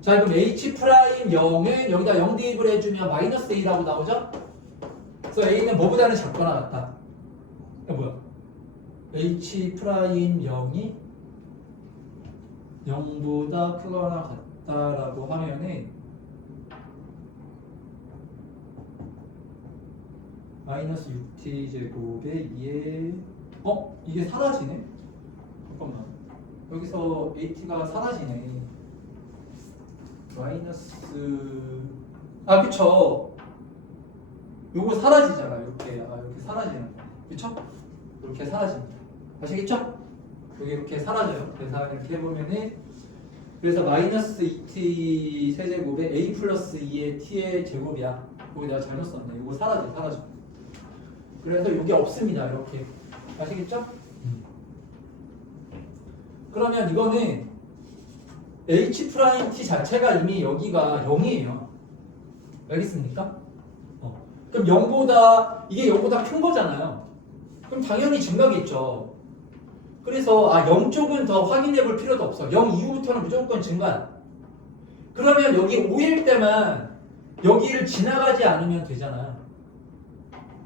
자, 그럼 h 프라임 0은 여기다 0 대입을 해주면 마이너스 a라고 나오죠? 그래서 a는 뭐보다는 작거나 같다. 이거 뭐야? h 프라임 0이 0보다 크거나 같다라고 하면은 마이너스 6t 제곱에 2에 이게 사라지네? 잠깐만 여기서 at가 사라지네. 마이너스 그쵸. 요거 사라지잖아. 이렇게 이렇게 사라지는 거 그쵸? 이렇게 사라집니다. 아시겠죠? 여기 이렇게 사라져요. 그래서 이렇게 해보면은 그래서 마이너스 2t 세제곱에 a 플러스 2의 t의 제곱이야. 이거 내가 잘못 썼네. 이거 사라져. 그래서 이게 없습니다. 이렇게 아시겠죠? 그러면 이거는 h 프라임 t 자체가 이미 여기가 0이에요. 알겠습니까? 그럼 0보다 이게 0보다 큰 거잖아요. 그럼 당연히 증가겠죠. 그래서 0 쪽은 더 확인해 볼 필요도 없어. 0 이후부터는 무조건 증가. 그러면 여기 5일 때만 여기를 지나가지 않으면 되잖아.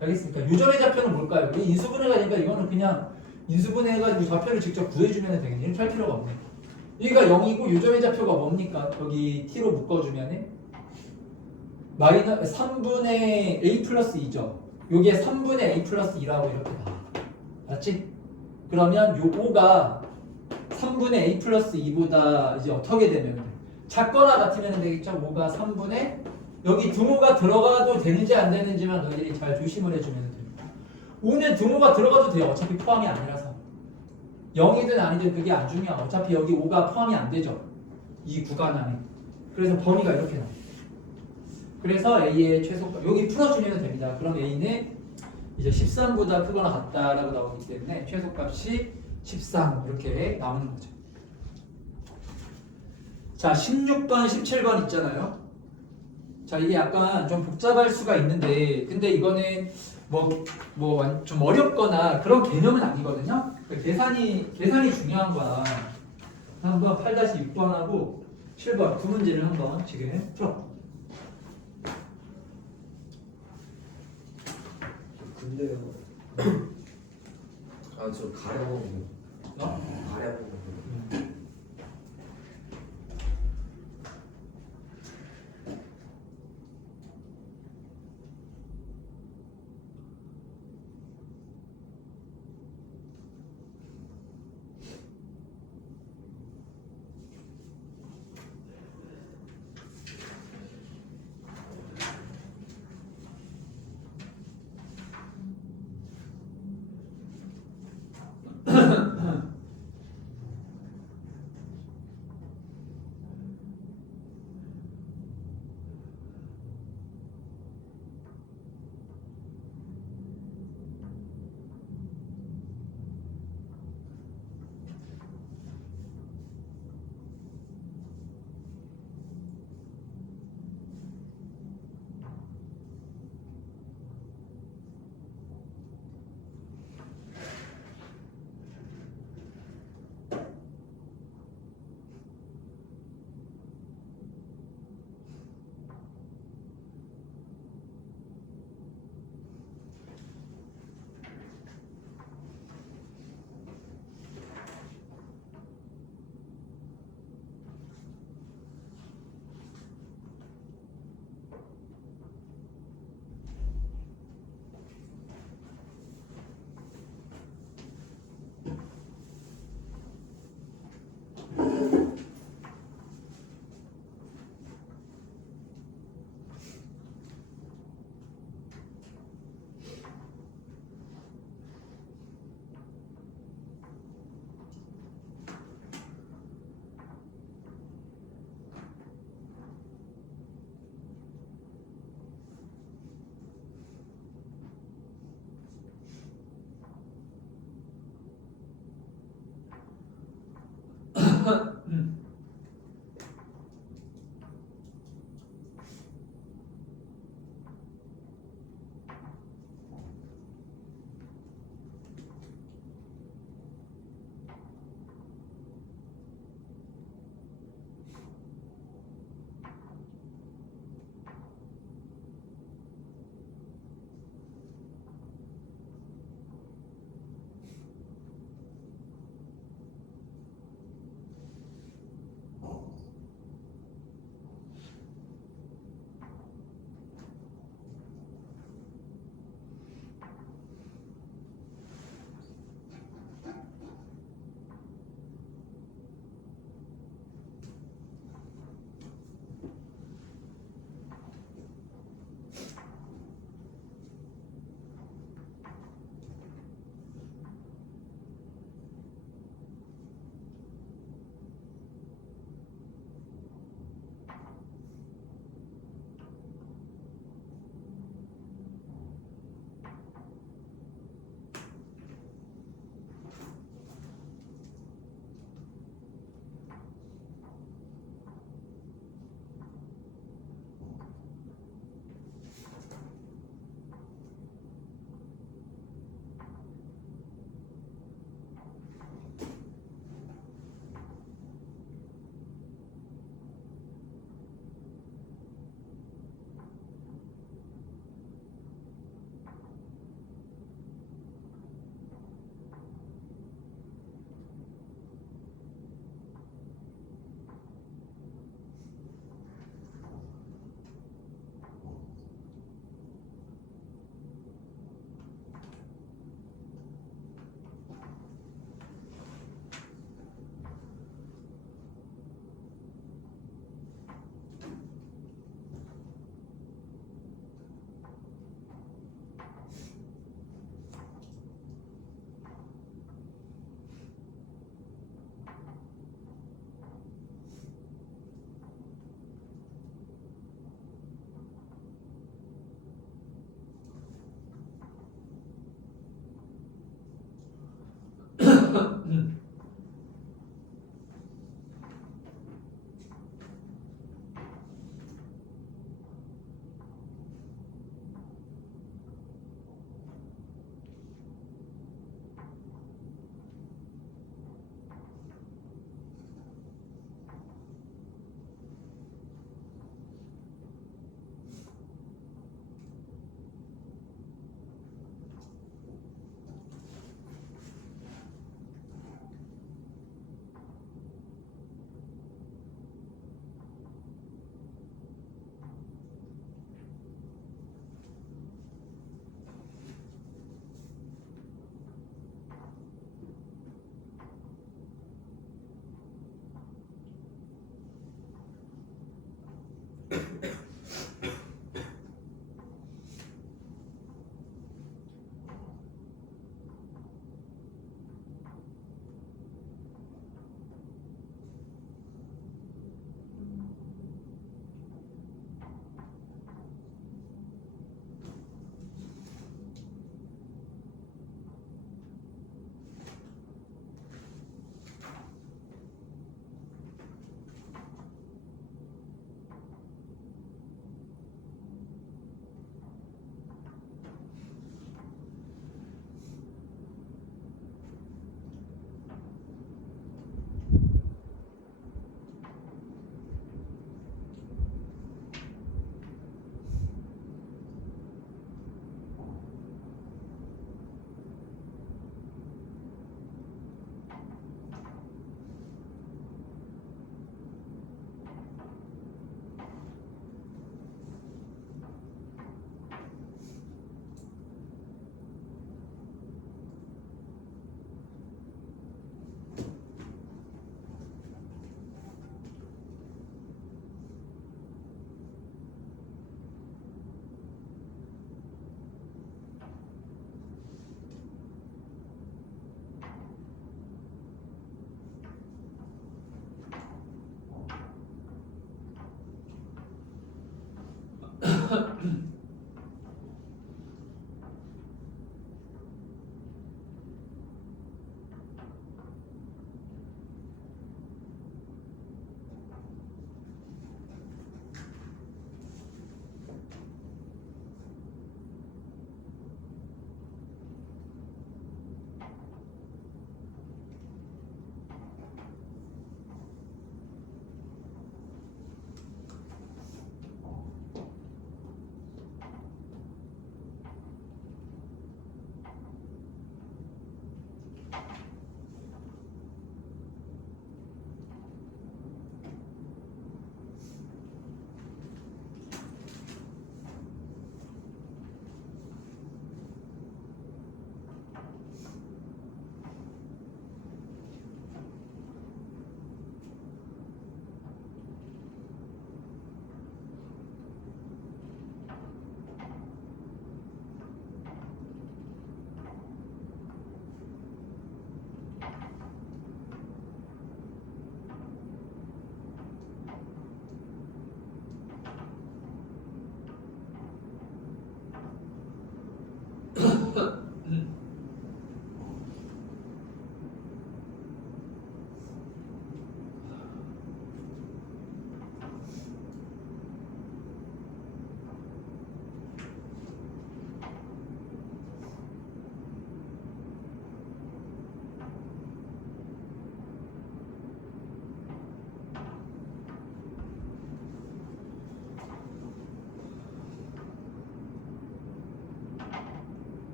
알겠습니까? 요점의 좌표는 뭘까요? 인수분해가 되니까 이거는 그냥 인수분해해가지고 좌표를 직접 구해주면 되겠네. 이렇게 할 필요가 없네. 여기가 0이고 요점의 좌표가 뭡니까? 여기 t로 묶어주면은 마이너스 3분의 a 플러스 2죠. 요게 3분의 a 플러스 2라고 이렇게 나와. 맞지? 그러면 요 5가 3분의 a 플러스 2보다 이제 어떻게 되면 돼? 작거나 같으면 되겠죠? 5가 3분의 여기 등호가 들어가도 되는지 안 되는지만 너희들이 잘 조심을 해주면 됩니다. 5는 등호가 들어가도 돼요. 어차피 포함이 아니라서. 0이든 아니든 그게 안 중요해. 어차피 여기 5가 포함이 안 되죠. 이 구간 안에. 그래서 범위가 이렇게 나와요. 그래서 A의 최소값 여기 풀어주면 됩니다. 그럼 A는 이제 13보다 크거나 같다라고 나오기 때문에 최소값이 13 이렇게 나오는 거죠. 자, 16번, 17번 있잖아요. 자, 이게 약간 좀 복잡할 수가 있는데 근데 이거는 뭐 좀 어렵거나 그런 개념은 아니거든요. 계산이 중요한 거야. 한번 8-6번하고 7번 두 문제를 한번 지금 풀어. 근데요. 아, 저 가려보고. 가려보고.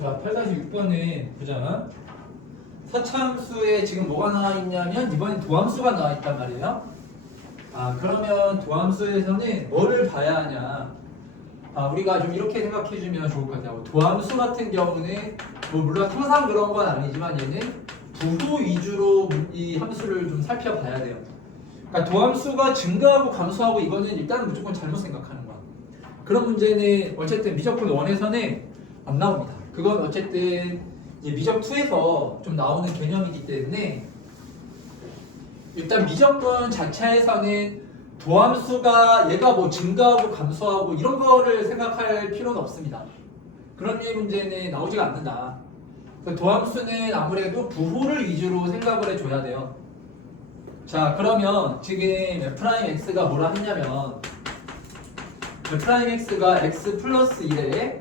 자, 8-6번에 보자. 서차함수에 지금 뭐가 나와 있냐면 이번엔 도함수가 나와 있단 말이에요. 그러면 도함수에서는 뭐를 봐야 하냐? 우리가 좀 이렇게 생각해 주면 좋을 것 같아요. 도함수 같은 경우는 뭐 물론 항상 그런 건 아니지만 얘는 부호 위주로 이 함수를 좀 살펴봐야 돼요. 그러니까 도함수가 증가하고 감소하고 이거는 일단 무조건 잘못 생각하는 거야. 그런 문제는 어쨌든 미적분 1에서는 안 나옵니다. 그건 어쨌든 이제 미적 2에서 좀 나오는 개념이기 때문에 일단 미적분 자체에서는 도함수가 얘가 뭐 증가하고 감소하고 이런 거를 생각할 필요는 없습니다. 그런 류의 문제는 나오지가 않는다. 그래서 도함수는 아무래도 부호를 위주로 생각을 해줘야 돼요. 자, 그러면 지금 f'x가 뭐라 했냐면 f'x가 x 플러스 1에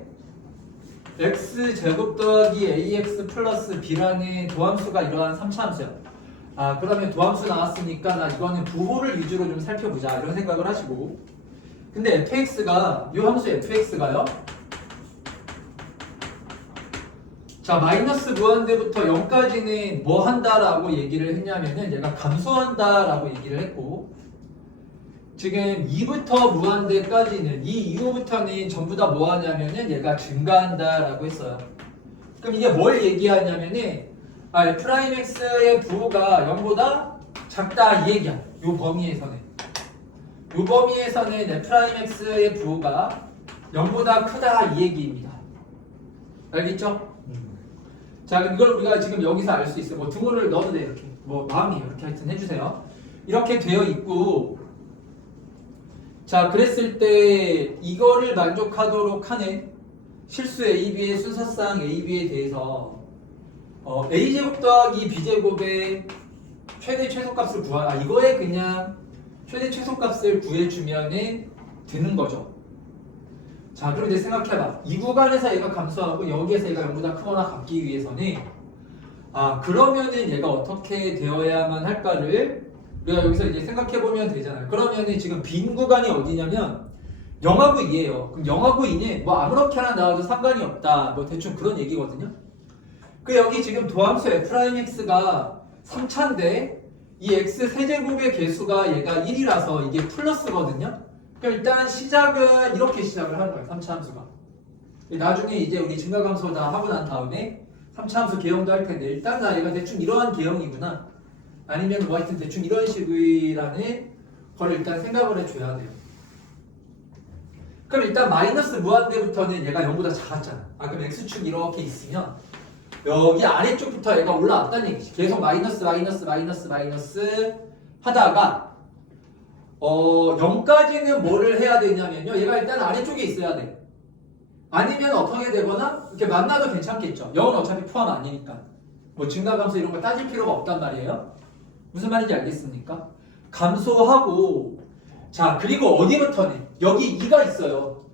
x제곱 더하기 ax 플러스 b라는 도함수가 이러한 3차함수야. 아 그러면 도함수 나왔으니까 나 이거는 부호를 위주로 좀 살펴보자 이런 생각을 하시고, 근데 fx가 이 함수 fx가요, 자 마이너스 무한대부터 0까지는 뭐 한다라고 얘기를 했냐면은 얘가 감소한다라고 얘기를 했고, 지금 2부터 무한대까지는 이 이후부터는 전부 다 뭐 하냐면은 얘가 증가한다라고 했어요. 그럼 이게 뭘 얘기하냐면은 f'x의 부호가 0보다 작다 이 얘기야. 요 범위에서는. 요 범위에서는 f'x의 부호가 0보다 크다 이 얘기입니다. 알겠죠? 자, 그럼 이걸 우리가 지금 여기서 알 수 있어요. 뭐 등호를 넣어도 돼 이렇게. 뭐 마음이 이렇게 하여튼 해주세요. 이렇게 되어 있고, 자 그랬을 때 이거를 만족하도록 하는 실수 AB의 순서상 AB에 대해서 A제곱 더하기 B제곱의 최대 최소값을 이거에 그냥 최대 최소값을 구해주면은 되는 거죠. 자 그럼 이제 생각해봐. 이 구간에서 얘가 감소하고 여기에서 얘가 0보다 크거나 같기 위해서는 그러면은 얘가 어떻게 되어야만 할까를 우리가 여기서 이제 생각해보면 되잖아요. 그러면은 지금 빈 구간이 어디냐면 0하고 2예요. 그럼 0하고 2는 뭐 아무렇게나 나와도 상관이 없다. 뭐 대충 그런 얘기거든요. 그 여기 지금 도함수 f'x가 3차인데 이 x 세제곱의 개수가 얘가 1이라서 이게 플러스거든요. 그럼 일단 시작은 이렇게 시작을 하는 거예요. 3차 함수가. 나중에 이제 우리 증가감소 다 하고 난 다음에 3차 함수 개형도 할 텐데 일단 나 얘가 대충 이러한 개형이구나. 아니면 뭐 하여튼 대충 이런 식이라는 걸 일단 생각을 해줘야 돼요. 그럼 일단 마이너스 무한대부터는 얘가 0보다 작았잖아. 그럼 x축 이렇게 있으면 여기 아래쪽부터 얘가 올라왔다는 얘기지. 계속 마이너스 하다가 0까지는 뭐를 해야 되냐면요. 얘가 일단 아래쪽에 있어야 돼. 아니면 어떻게 되거나 이렇게 만나도 괜찮겠죠. 0은 어차피 포함 아니니까. 뭐 증가감소 이런 거 따질 필요가 없단 말이에요. 무슨 말인지 알겠습니까? 감소하고, 자 그리고 어디부터는 여기 2가 있어요.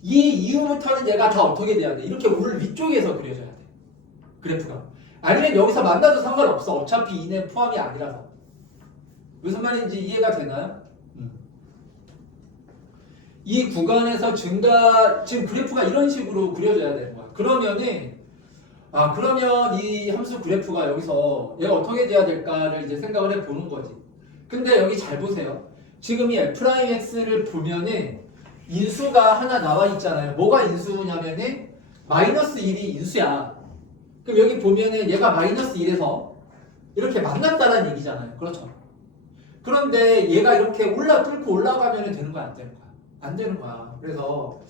이 이후부터는 얘가 다 어떻게 돼야 돼? 이렇게 올 위쪽에서 그려져야 돼. 그래프가. 아니면 여기서 만나도 상관없어. 어차피 2는 포함이 아니라서. 무슨 말인지 이해가 되나요? 이 구간에서 지금 그래프가 이런 식으로 그려져야 되는 거야. 그러면은 그러면 이 함수 그래프가 여기서 얘가 어떻게 돼야 될까를 이제 생각을 해보는 거지. 근데 여기 잘 보세요. 지금 이 f'x를 보면은 인수가 하나 나와 있잖아요. 뭐가 인수냐면은 마이너스 1이 인수야. 그럼 여기 보면은 얘가 마이너스 1에서 이렇게 만났다는 얘기잖아요. 그렇죠? 그런데 얘가 이렇게 뚫고 올라가면 되는 거야, 안 되는 거야? 안 되는 거야. 그래서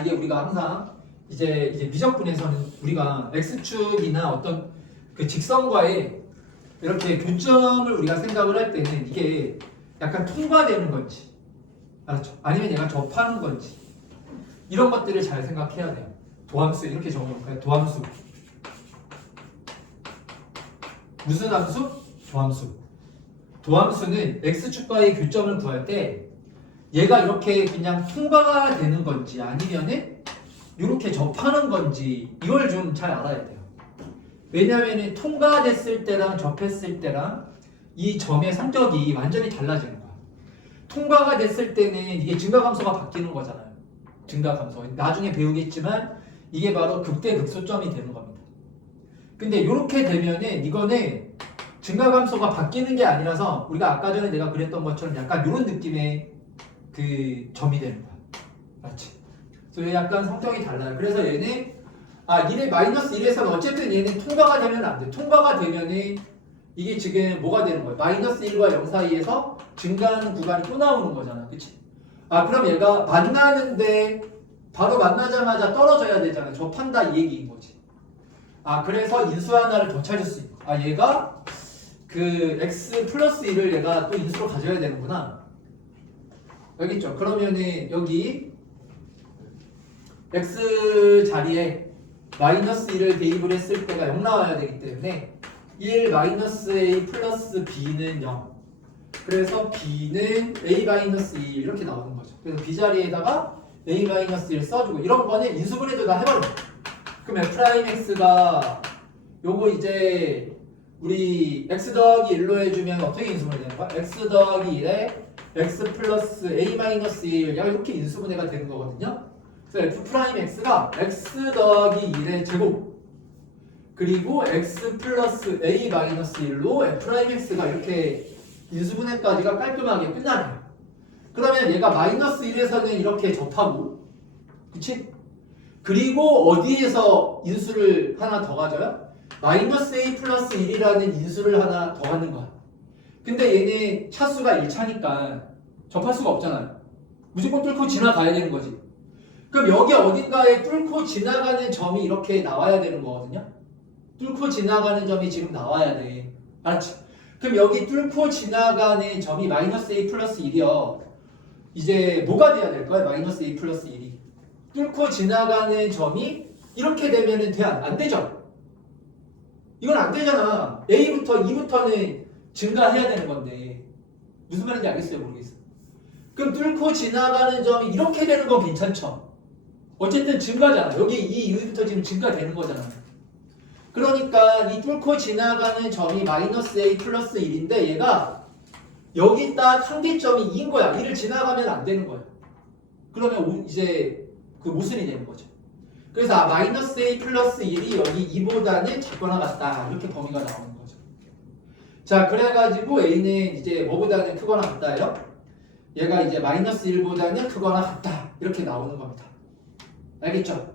이게 우리가 항상 이제 미적분에서는 우리가 x축이나 어떤 그 직선과의 이렇게 교점을 우리가 생각을 할 때는 이게 약간 통과되는 건지, 알았죠? 아니면 얘가 접하는 건지 이런 것들을 잘 생각해야 돼요. 도함수 이렇게 적어볼까요? 도함수. 무슨 함수? 도함수. 도함수는 x축과의 교점을 구할 때 얘가 이렇게 그냥 통과가 되는 건지 아니면은 이렇게 접하는 건지 이걸 좀 잘 알아야 돼요. 왜냐하면 통과됐을 때랑 접했을 때랑 이 점의 성격이 완전히 달라지는 거야. 통과가 됐을 때는 이게 증가감소가 바뀌는 거잖아요. 증가감소. 나중에 배우겠지만 이게 바로 극대극소점이 되는 겁니다. 근데 이렇게 되면은 이거는 증가감소가 바뀌는 게 아니라서 우리가 아까 전에 내가 그랬던 것처럼 약간 이런 느낌의 그 점이 되는 거야. 맞지? 그래서 약간 성격이 달라요. 그래서 얘는 마이너스 1에서는 어쨌든 얘는 통과가 되면 안 돼. 통과가 되면은 이게 지금 뭐가 되는 거야? 마이너스 1과 0 사이에서 증가하는 구간이 또 나오는 거잖아. 그치? 그럼 얘가 만나는데 바로 만나자마자 떨어져야 되잖아. 접한다 이 얘기인 거지. 그래서 인수 하나를 더 찾을 수 있고. 얘가 그 x 플러스 1을 얘가 또 인수로 가져야 되는구나. 여기 있죠. 그러면은 여기 x 자리에 마이너스 1을 대입을 했을 때가 0 나와야 되기 때문에 1 마이너스 a 플러스 b는 0. 그래서 b는 a 마이너스 2 이렇게 나오는 거죠. 그래서 b 자리에다가 a 마이너스 1 써주고 이런 거는 인수분해도 다 해버려. 그럼 F'X가 요거 이제 우리 x 더하기 1로 해주면 어떻게 인수분해 되는 거야? x 더하기 1에 x 플러스 a 마이너스 1 이렇게 인수분해가 되는 거거든요. 그래서 F'X가 x 더하기 1의 제곱 그리고 x 플러스 a 마이너스 1로 F'X가 이렇게 인수분해까지가 깔끔하게 끝나네요. 그러면 얘가 마이너스 1에서는 이렇게 접하고 그치? 그리고 어디에서 인수를 하나 더 가져요? 마이너스 a 플러스 1이라는 인수를 하나 더 갖는 거야. 근데 얘는 차수가 1차니까 접할 수가 없잖아요. 무조건 뚫고 지나가야 되는 거지. 그럼 여기 어딘가에 뚫고 지나가는 점이 이렇게 나와야 되는 거거든요. 뚫고 지나가는 점이 지금 나와야 돼. 알았지? 그럼 여기 뚫고 지나가는 점이 마이너스 a 플러스 1이요. 이제 뭐가 돼야 될 거야? 마이너스 a 플러스 1이. 뚫고 지나가는 점이 이렇게 되면은 안 되죠? 이건 안 되잖아. A부터 2부터는 증가해야 되는 건데 무슨 말인지 알겠어요? 모르겠어요. 그럼 뚫고 지나가는 점이 이렇게 되는 건 괜찮죠? 어쨌든 증가잖아. 여기 이 2부터 지금 증가되는 거잖아. 그러니까 이 뚫고 지나가는 점이 마이너스 A 플러스 1인데 얘가 여기 딱 상대점이 2인 거야. 2를 지나가면 안 되는 거야. 그러면 이제 그 모순이 되는 거죠. 그래서 마이너스 A 플러스 1이 여기 2보다는 작거나 같다. 이렇게 범위가 나오는 거죠. 자, 그래가지고 A는 이제 뭐보다는 크거나 같다예요. 얘가 이제 마이너스 1보다는 크거나 같다. 이렇게 나오는 겁니다. 알겠죠?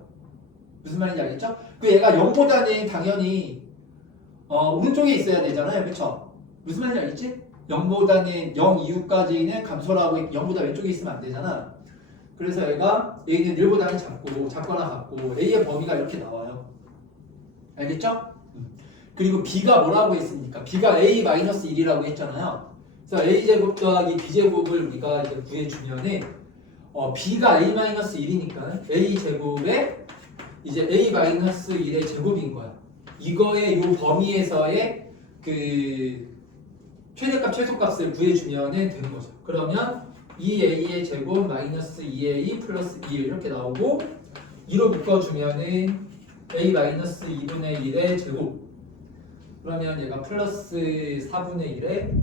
무슨 말인지 알겠죠? 그 얘가 0보다는 당연히 오른쪽에 있어야 되잖아요. 그쵸? 무슨 말인지 알겠지? 0보다는 0 이후까지는 감소를 하고 0보다 왼쪽에 있으면 안 되잖아. 그래서 얘가 A는 1보다는 작거나 같고 A의 범위가 이렇게 나와요. 알겠죠? 그리고 B가 뭐라고 했습니까? B가 A-1이라고 했잖아요. 그래서 A제곱 더하기 B제곱을 우리가 이제 구해주면은 B가 A-1이니까 A제곱에 이제 A-1의 제곱인 거야. 이거의 요 범위에서의 그 최대값 최소값을 구해주면은 되는 거죠. 그러면 2a의 제곱 마이너스 2a 플러스 1 이렇게 나오고 2로 묶어주면은 a 마이너스 2분의 1의 제곱 그러면 얘가 플러스 4분의 1에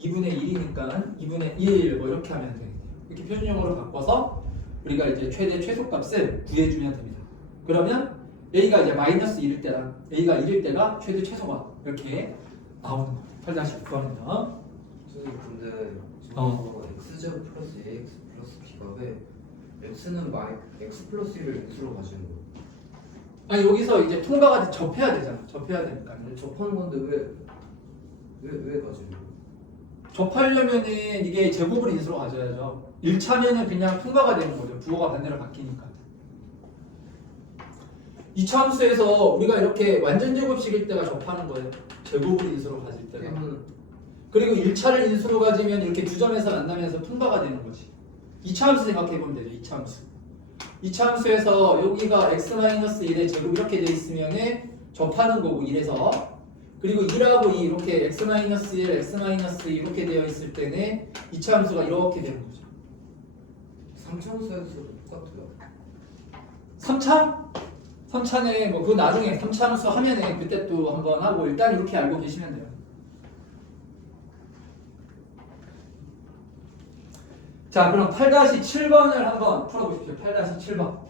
2분의 1이니까 2분의 1 뭐 이렇게 하면 돼. 이렇게 표준형으로 바꿔서 우리가 이제 최대 최소값을 구해주면 됩니다. 그러면 a가 이제 마이너스 1일 때랑 a가 1일 때가 최대 최소가 이렇게 나오는 거예요. 8-9번입니다. 선생님 근데 지금 x제곱 플러스 ax 플러스 b가 왜 x는 x 플러스 1을 x로 가지는 거예요? 아니 여기서 이제 통과가 접해야 되잖아. 접해야 되니까. 근데 접하는 건데 왜 가지는 거예요? 접하려면은 이게 제곱을 인수로 가져야죠. 1차면은 그냥 통과가 되는 거죠. 부호가 반대로 바뀌니까. 2차 함수에서 우리가 이렇게 완전 제곱식일 때가 접하는 거예요. 제곱을 인수로 가질 때가. 그리고 1차를 인수로 가지면 이렇게 두 점에서 만나면서 통과가 되는 거지. 2차 함수 생각해보면 되죠. 2차 함수. 2차 함수에서 여기가 x-1의 제곱 이렇게 돼 있으면은 접하는 거고 1에서 그리고 2하고 2 이렇게 x-1, x-2 이렇게 되어 있을 때는 2차 함수가 이렇게 되는 거죠. 3차 함수에서도 똑같아요. 3차? 3차는 뭐 그 나중에 3차 함수 하면은 그때 또 한번 하고 일단 이렇게 알고 계시면 돼요. 자, 그럼 8-7번을 한번 풀어보십시오. 8-7번.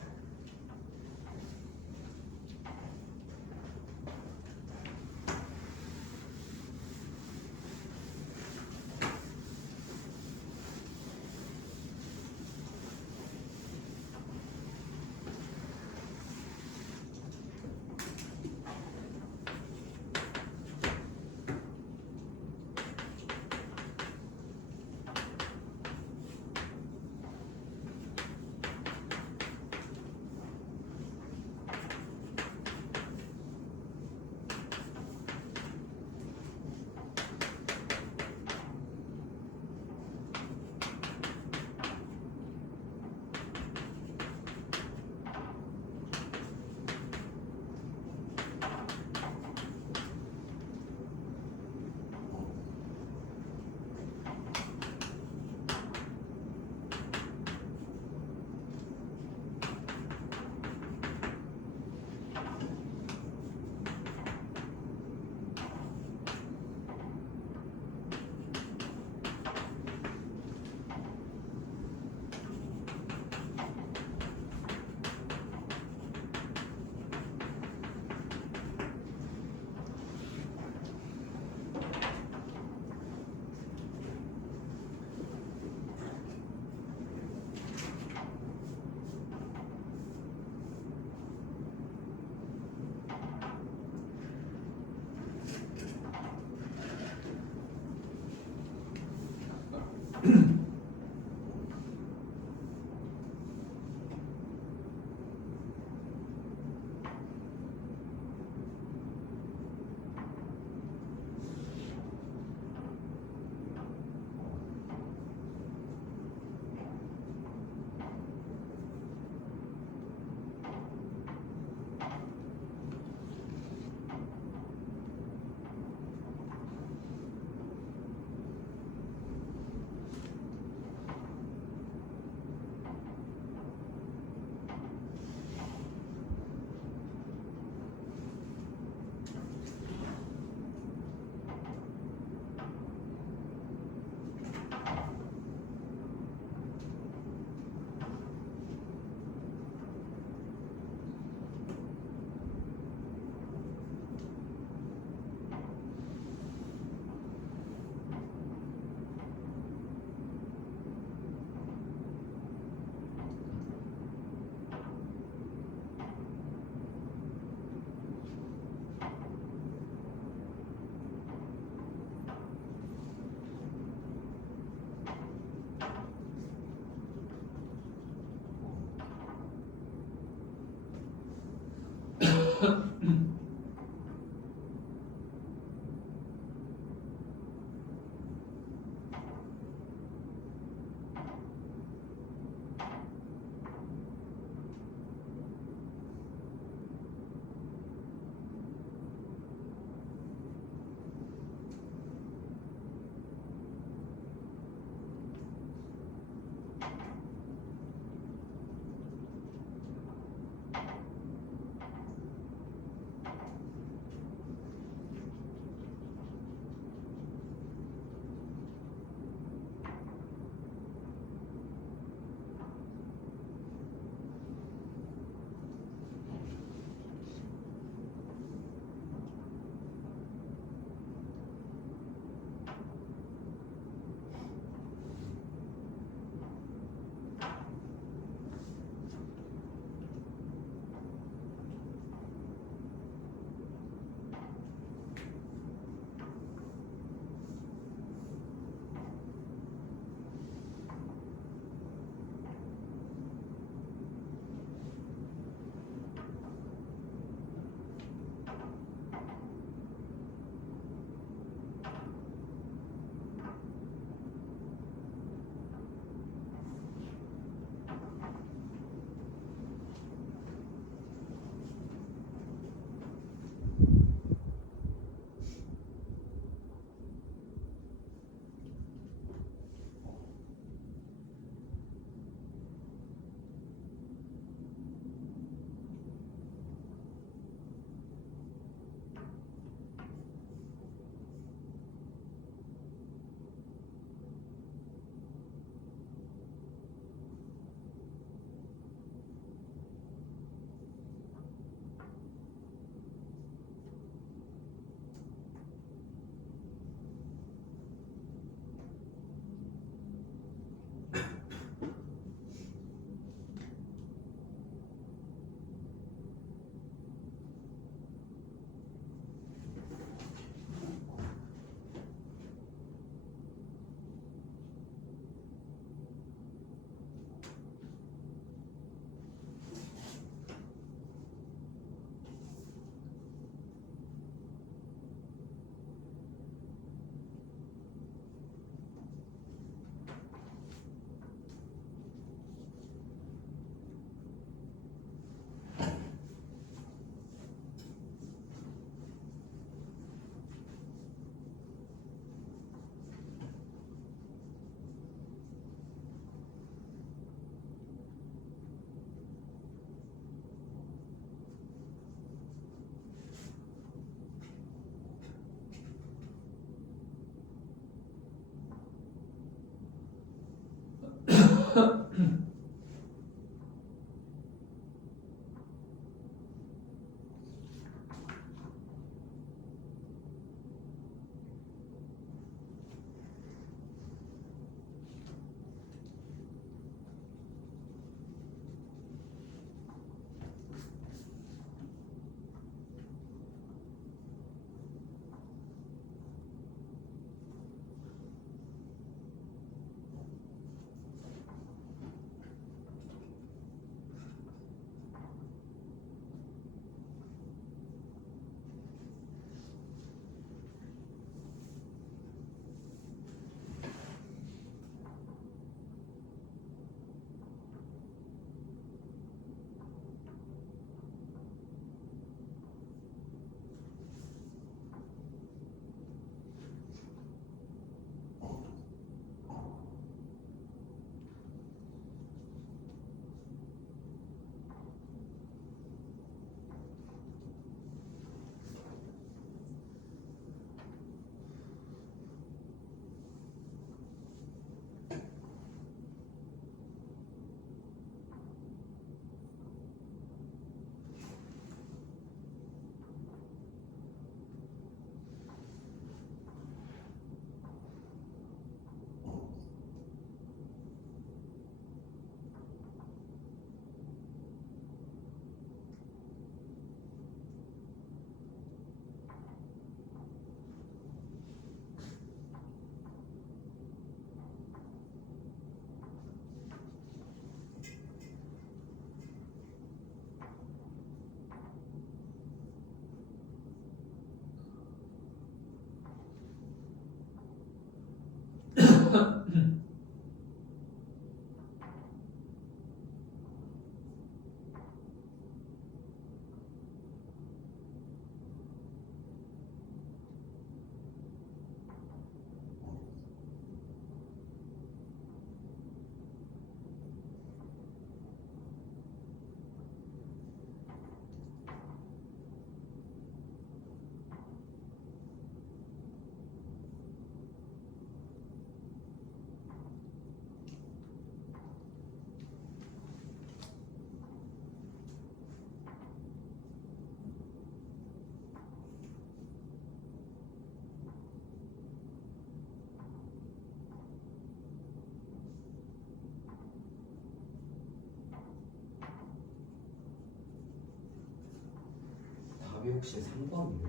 답이 혹시 3번이에요?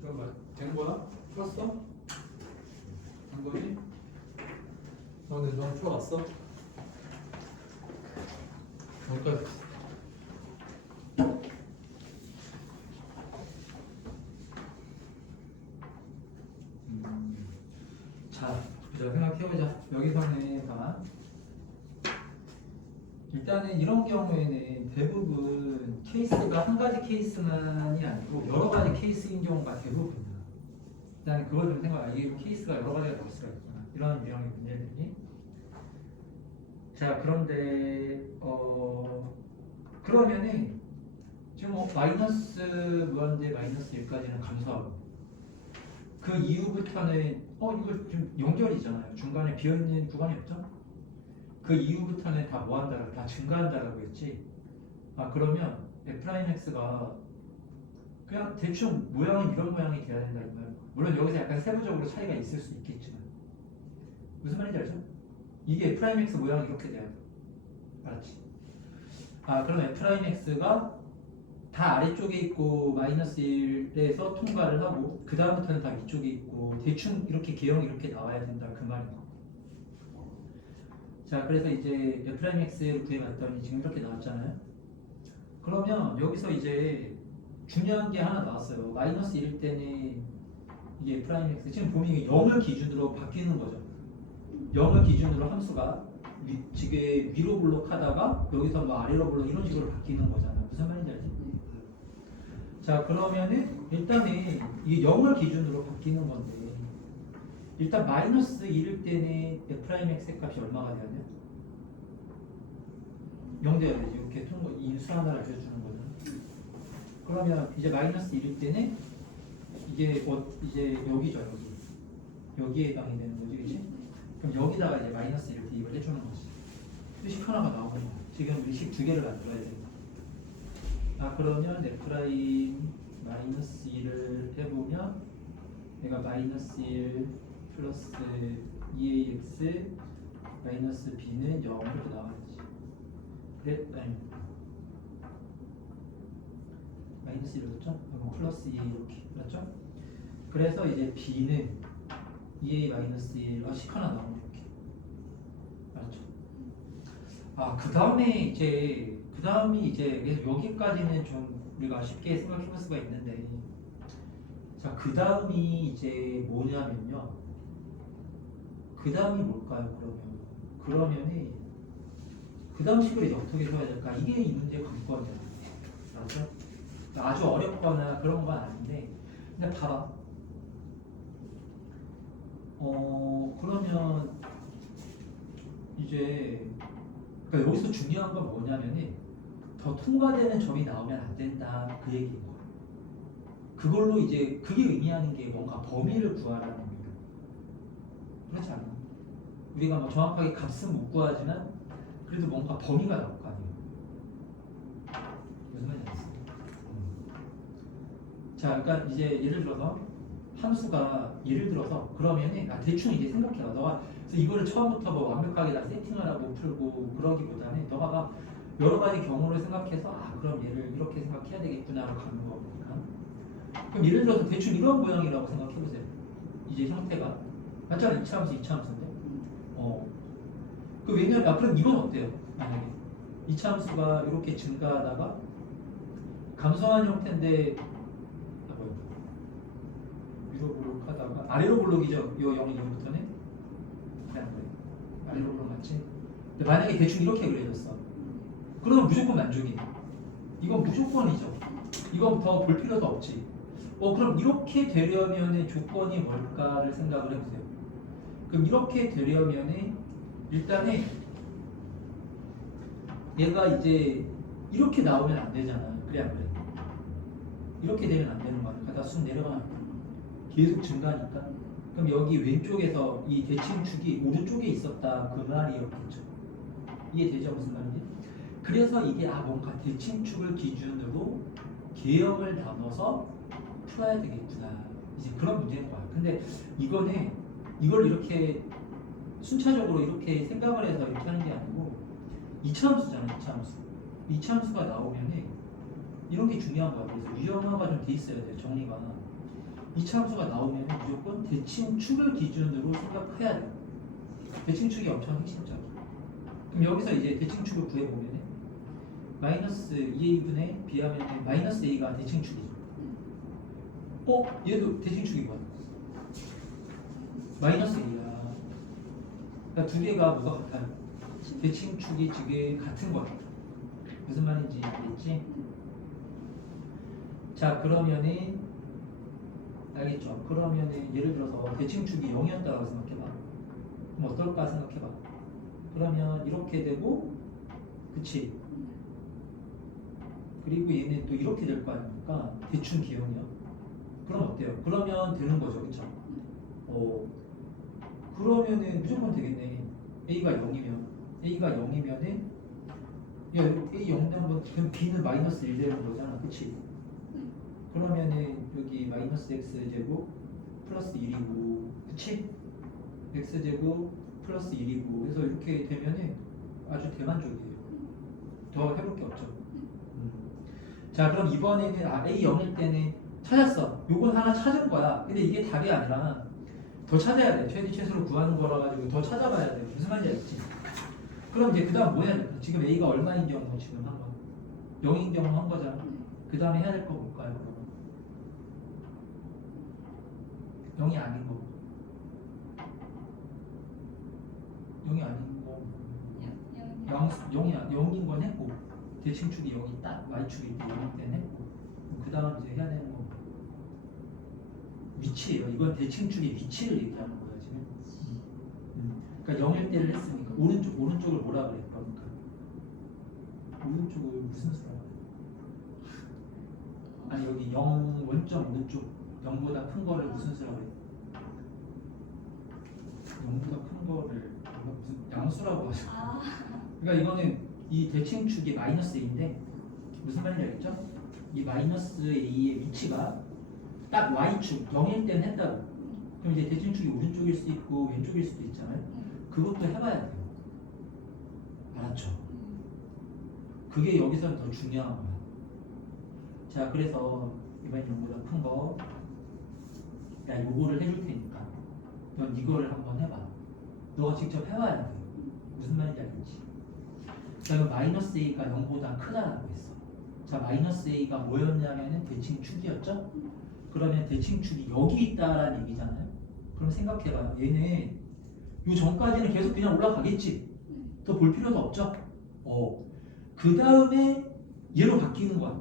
잠깐만, 된 거야? 풀었어? 된 거지? 너네 너 풀어봤어? 여기까지. 자, 생각해보자. 여기서는 봐. 일단은 이런 경우에는 대부분 케이스가 한 가지 케이스만이 아니고 여러 가지 케이스인 경우가 대부분이야. 일단 그걸 좀 생각해. 이게 케이스가 여러 가지가 나올 수가 있구나. 이런 유형의 문제들이. 자, 그런데 그러면은 지금 마이너스 무한대 마이너스 1까지는 감소하고 그 이후부터는 이거 지금 연결이잖아요. 중간에 비어있는 구간이 없죠? 그 이후부터는 다 뭐한다고 다 증가한다라고 했지. 아, 그러면 F'X가 그냥 대충 모양은 이런 모양이 돼야 된다 이 말. 물론 여기서 약간 세부적으로 차이가 있을 수 있겠지만 무슨 말인지 알죠? 이게 F'X 모양이 이렇게 돼야 돼. 알았지? 아, 그럼 F'X가 다 아래쪽에 있고 마이너스 1에서 통과를 하고 그 다음부터는 다 위쪽에 있고 대충 이렇게 개형이 이렇게 나와야 된다 그 말이야. 자, 그래서 이제 F'X를 구해봤더니 지금 이렇게 나왔잖아요. 그러면 여기서 이제 중요한 게 하나 나왔어요. 마이너스 1일 때는 이게 F'X 지금 보면 0을 기준으로 바뀌는 거죠. 0을 기준으로 함수가 지금 위로 블록하다가 여기서 뭐 아래로 블록 이런 식으로 바뀌는 거잖아. 무슨 말인지 알지? 자, 그러면은 일단은 이게 0을 기준으로 바뀌는 건데 일단 마이너스 1일 때는 F'X의 값이 얼마가 돼야 돼요? 0 돼야 되지. 이렇게 통과 인수 하나를 알려주는 거잖아. 그러면 이제 마이너스 1일 때는 이게 이제 여기죠, 여기에 해당이 되는 거지, 그렇지? 그럼 여기다가 이제 마이너스 1을 대입을 해주는 거지. 식 하나가 나오는 거야. 지금 우리 식 두 개를 만들어야 된다. 아, 그러면 F'I 마이너스 1을 해보면 내가 마이너스 1 플러스 2ax 마이너스 b는 0 이렇게 나와야지. 그래? 아니 마이너스 1 그렇죠? 그럼 플러스 2a 이렇게 그렇죠? 그래서 이제 b는 2a 마이너스 1 식 하나 나오네 이렇게. 알았죠? 아, 그 다음이 이제 그래서 여기까지는 좀 우리가 쉽게 생각해 볼 수가 있는데, 자, 그 다음이 이제 뭐냐면요. 그 다음이 뭘까요? 그러면은 그 다음 식을 이제 어떻게 써야 될까? 이게 이 문제의 관건이야. 알았죠? 아주 어렵거나 그런 건 아닌데, 근데 봐봐. 그러면 이제 그러니까 여기서 중요한 건 뭐냐면은 더 통과되는 점이 나오면 안 된다 그 얘기인 거야. 그걸로 이제 그게 의미하는 게 뭔가 범위를 구하라는 거예요. 그렇지 않아? 우리가 뭐 정확하게 값은 못 구하지만 그래도 뭔가 범위가 나올 거 아니에요. 무슨 말인지 알겠어요? 자, 그러니까 이제 예를 들어서 함수가 그러면은 대충 이제 생각해봐. 너가 그래서 이거를 처음부터 뭐 완벽하게 다 세팅을 하고 풀고 그러기보다는 너가 막 여러 가지 경우를 생각해서 그럼 얘를 이렇게 생각해야 되겠구나로 가는 거니까. 그럼 예를 들어서 대충 이런 모양이라고 생각해보세요. 이제 형태가 맞잖아. 이차함수 이차함수인데. 그 왜냐면 그럼 이건 어때요? 만약에 이차함수가 이렇게 증가하다가 감소한 형태인데 뭐야? 위로 블록하다가 아래로 블록이죠. 요 0이 2부터는 그냥 그래. 아래로 블록 맞지? 근데 만약에 대충 이렇게 그려졌어. 그러면 무조건 만족이에요. 이건 무조건이죠. 이건 더 볼 필요도 없지. 그럼 이렇게 되려면의 조건이 뭘까를 생각을 해보세요. 그럼 이렇게 되려면은 일단은 얘가 이제 이렇게 나오면 안 되잖아. 그래 안 그래? 이렇게 되면 안 되는 거야. 가다 쑥 내려가면 계속 증가하니까. 그럼 여기 왼쪽에서 이 대칭축이 오른쪽에 있었다 그 말이었겠죠. 이해되죠? 무슨 말인지? 그래서 이게 뭔가 대칭축을 기준으로 계형을 나눠서 풀어야 되겠구나. 이제 그런 문제인 거야. 근데 이거는 이걸 이렇게 순차적으로 이렇게 생각을 해서 이렇게 하는 게 아니고 이차함수잖아. 이차함수가 나오면은 이런 게 중요한 거야. 그래서 유형화가 좀 돼 있어야 돼. 정리가. 이차함수가 나오면 무조건 대칭축을 기준으로 생각해야 돼. 대칭축이 엄청 핵심적이야. 그럼 여기서 이제 대칭축을 구해보면 마이너스 2a분의 b하면 마이너스 a가 대칭축이죠. 얘도 대칭축이 뭐야? 마이너스 a야. 그러니까 두 개가 뭐가 같아요? 대칭축이 지금 같은 거야. 무슨 말인지 알겠지? 자 그러면은 알겠죠? 그러면은 예를 들어서 대칭축이 0이었다고 생각해봐. 그럼 어떨까 생각해봐. 그러면 이렇게 되고 그치? 그리고 얘는 또 이렇게 될 거 아닙니까? 대충 기형이요. 그럼 어때요? 그러면 되는 거죠, 그쵸? 그러면은 무조건 되겠네. A가 0이면은 야 A 0 되면 그럼 B는 마이너스 1 되는 거잖아, 그치? 그러면은 여기 마이너스 X제곱 플러스 1이고 그치? X제곱 플러스 1이고 그래서 이렇게 되면은 아주 대만족이에요. 더 해볼 게 없죠. 자 그럼 이번에는 A 0일 때는 찾았어. 요건 하나 찾은 거야. 근데 이게 답이 아니라 더 찾아야 돼. 최대 최소를 구하는 거라 가지고 더 찾아봐야 돼. 무슨 말인지 알겠지? 그럼 이제 그 다음 뭐 해야 돼? 지금 A가 얼마인 경우 지금 한 거? 0인 경우 한 거잖아. 그 다음에 해야 될 거 뭘까요? 그러면 0이 아닌 거. 0이 아닌 거. 0인 건 했고 대칭축이 0이 딱 Y축일 때 0일 때는 했고 그 다음 이제 해야 되는 거 위치예요. 이건 대칭축의 위치를 얘기하는 거예요 지금. 그러니까 0일 때를 했으니까 오른쪽을 뭐라 그래? 그러니까 오른쪽을 무슨 수라 그래? 아니 여기 0 원점 오른쪽 0보다 큰 거를 무슨 수라 그래? 0보다 큰 거를 무슨 양수라고 하죠. 그러니까 이거는 이 대칭축이 마이너스 a인데 무슨 말인지 알겠죠? 이 마이너스 a의 위치가 딱 y축 0일 때는 했다고. 그럼 이제 대칭축이 오른쪽일 수도 있고 왼쪽일 수도 있잖아요. 그것도 해봐야 돼요. 알았죠? 그게 여기서 더 중요한 거야. 자 그래서 이번엔 0보다 큰 거 야 요거를 해줄 테니까 넌 이거를 한번 해봐. 너가 직접 해봐야 돼. 무슨 말인지 알겠지? 자 이거 마이너스 a가 0보다 크다라고 했어. 자 마이너스 a가 뭐였냐면은 대칭축이었죠? 그러면 대칭축이 여기 있다라는 얘기잖아요. 그럼 생각해봐요. 얘는 요 전까지는 계속 그냥 올라가겠지. 더 볼 필요도 없죠. 그 다음에 얘로 바뀌는 거야.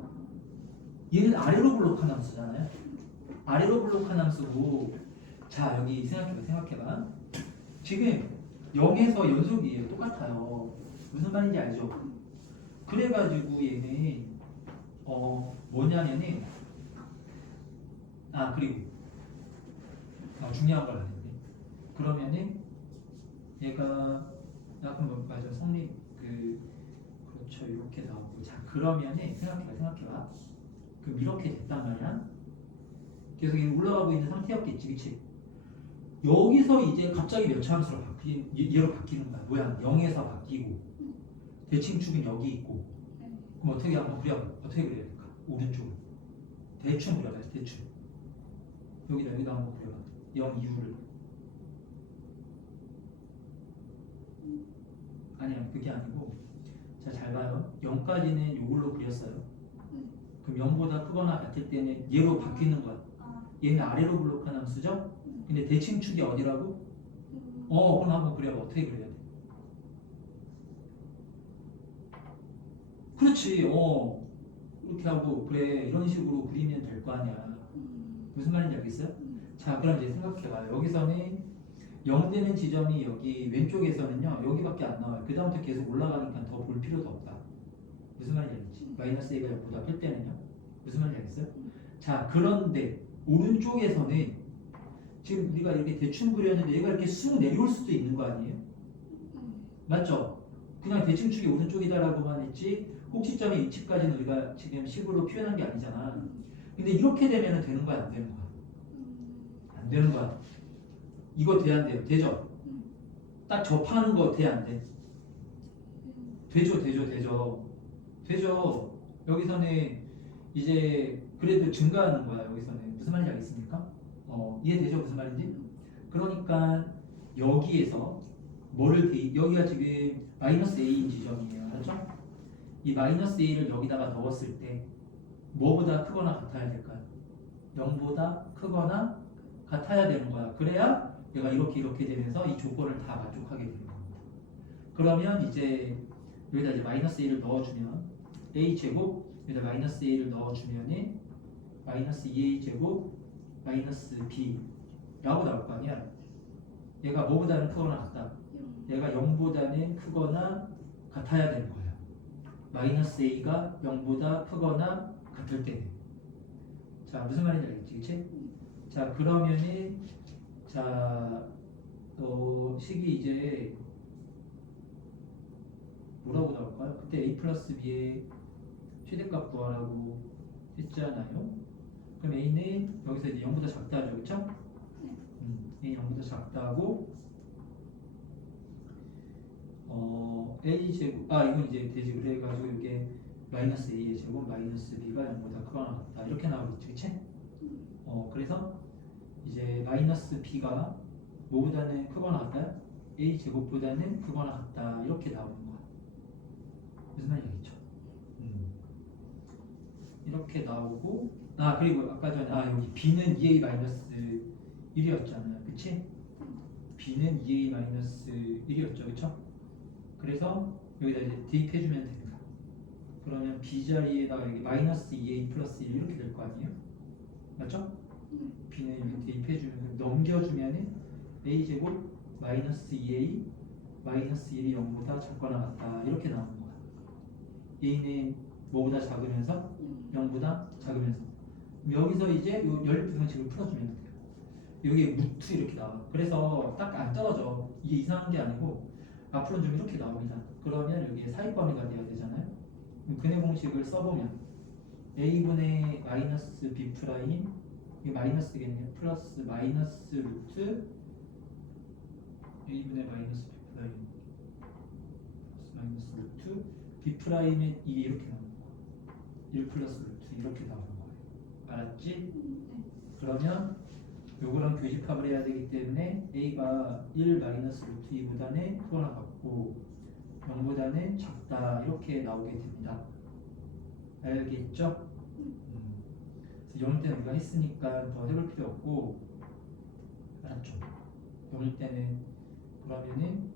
얘는 아래로 블록한 함수잖아요. 아래로 블록한 함수고 자 여기 생각해봐. 지금 0에서 연속이에요. 똑같아요. 무슨 말인지 알죠? 그래가지고 얘는 뭐냐면은 그리고 중요한 걸 안 했네. 그러면은 얘가 약간 맞아 성립 그렇죠 이렇게 나오고 자 그러면은 생각해봐. 그럼 이렇게 됐단 말이야. 계속 올라가고 있는 상태였겠지, 그치? 여기서 이제 갑자기 몇 차함수로 얘로 바뀌는 거야. 모양 0에서 바뀌고 대칭축은 여기 있고 그럼 어떻게 한번 그려봐. 어떻게 그려야 될까? 오른쪽으로 대충 그려봐. 대충 여기다 한번 그려봐. 0 이후를 아니야 그게 아니고 자 잘 봐요. 0까지는 요걸로 그렸어요. 그럼 0보다 크거나 같을 때는 얘로 바뀌는 거야. 얘는 아래로 블록한 함수죠? 근데 대칭축이 어디라고? 그럼 한번 그려봐. 어떻게 그려야 돼? 그렇지. 이렇게 하고 그래 이런 식으로 그리면 될 거 아니야. 무슨 말인지 알겠어요? 자 그럼 이제 생각해봐요. 여기서는 0 되는 지점이 여기 왼쪽에서는요 여기밖에 안 나와요. 그 다음부터 계속 올라가니까 더 볼 필요도 없다. 무슨 말인지 알겠지? 마이너스 a가 0보다 클 때는요 무슨 말인지 알겠어요? 자 그런데 오른쪽에서는 지금 우리가 이렇게 대충 그렸는데 얘가 이렇게 쑥 내려올 수도 있는 거 아니에요? 맞죠? 그냥 대칭축이 오른쪽이다라고만 했지 꼭지점의 위치까지는 우리가 지금 식으로 표현한 게 아니잖아. 근데 이렇게 되면 되는 거야 안 되는 거야? 안 되는 거야. 이거 돼 안 돼요? 되죠? 딱 접하는 거 돼 안 돼? 되죠 되죠. 여기서는 이제 그래도 증가하는 거야. 여기서는 무슨 말인지 알겠습니까? 이해되죠? 무슨 말인지? 그러니까 여기에서 여기가 지금 마이너스 a인 지점이에요. 알았죠? 이 마이너스 a를 여기다가 넣었을 때 뭐보다 크거나 같아야 될까요? 0보다 크거나 같아야 되는 거야. 그래야 얘가 이렇게 되면서 이 조건을 다 만족하게 되는 겁니다. 그러면 이제 여기다 이제 마이너스 a를 넣어주면 a 제곱 여기다 마이너스 a를 넣어주면은 마이너스 2a 제곱 마이너스 b라고 나올 거 아니야. 얘가 뭐보다는 크거나 같다. 얘가 0보다는 크거나 같아야 되는 거야. 마이너스 a가 0보다 크거나 같을 때는. 자 무슨 말인지 알겠지? 그치? 자 그러면은 자 식이 이제 뭐라고 나올까요? 그때 a 플러스 b의 최대값 구하라고 했잖아요. 그럼 a는 여기서 이제 0보다 작다죠, 그렇죠? a 0보다 작다고 a 제곱 이건 이제 되지 그래가지고 이게 마이너스 a의 제곱 마이너스 b가 0보다 크거나 같다 이렇게 나오겠지, 그치? 그래서 이제 마이너스 b가 뭐보다는 크거나 같다? a 제곱보다는 크거나 같다 이렇게 나오는 거야. 무슨 말인지 알겠죠? 이렇게 나오고 그리고 아까 전에 여기 b는 2a 마이너스 1이었잖아요, 그치? b는 2a 마이너스 1이었죠, 그쵸? 그래서 여기다 이제 대입해주면 됩니다. 그러면 b 자리에다가 여기 마이너스 2a 플러스 1 이렇게 될 거 아니에요? 맞죠? b는 여기 대입해주면 넘겨주면은 a 제곱 마이너스 2a 마이너스 1이 0보다 작거나 같다 이렇게 나오는 거야. a는 뭐보다 작으면서 0보다 작으면서 여기서 이제 요 열분식을 풀어주면 돼요. 여기에 루트 이렇게 나와. 그래서 딱 안 떨어져. 이게 이상한 게 아니고 앞으로는 좀 이렇게 나옵니다. 그러면 여기에 사이범위가 돼야 되잖아요. 근해 공식을 써보면 a분의 마이너스 b 프라임 이게 마이너스겠네요. 플러스 마이너스 루트 a분의 마이너스 b 프라임 플러스 마이너스 루트 b 프라임의 1이 이렇게 나옵니다. 1 플러스 루트 이렇게 나오는 거예요. 알았지? 그러면 요거랑 교집합을 해야 되기 때문에 a가 1 마이너스 루트 2보다는 크거나 같고 0보다는 작다 이렇게 나오게 됩니다. 알겠죠? 그래서 0일 때는 우리가 했으니까 더 해볼 필요 없고 알았죠? 0일 때는 그러면은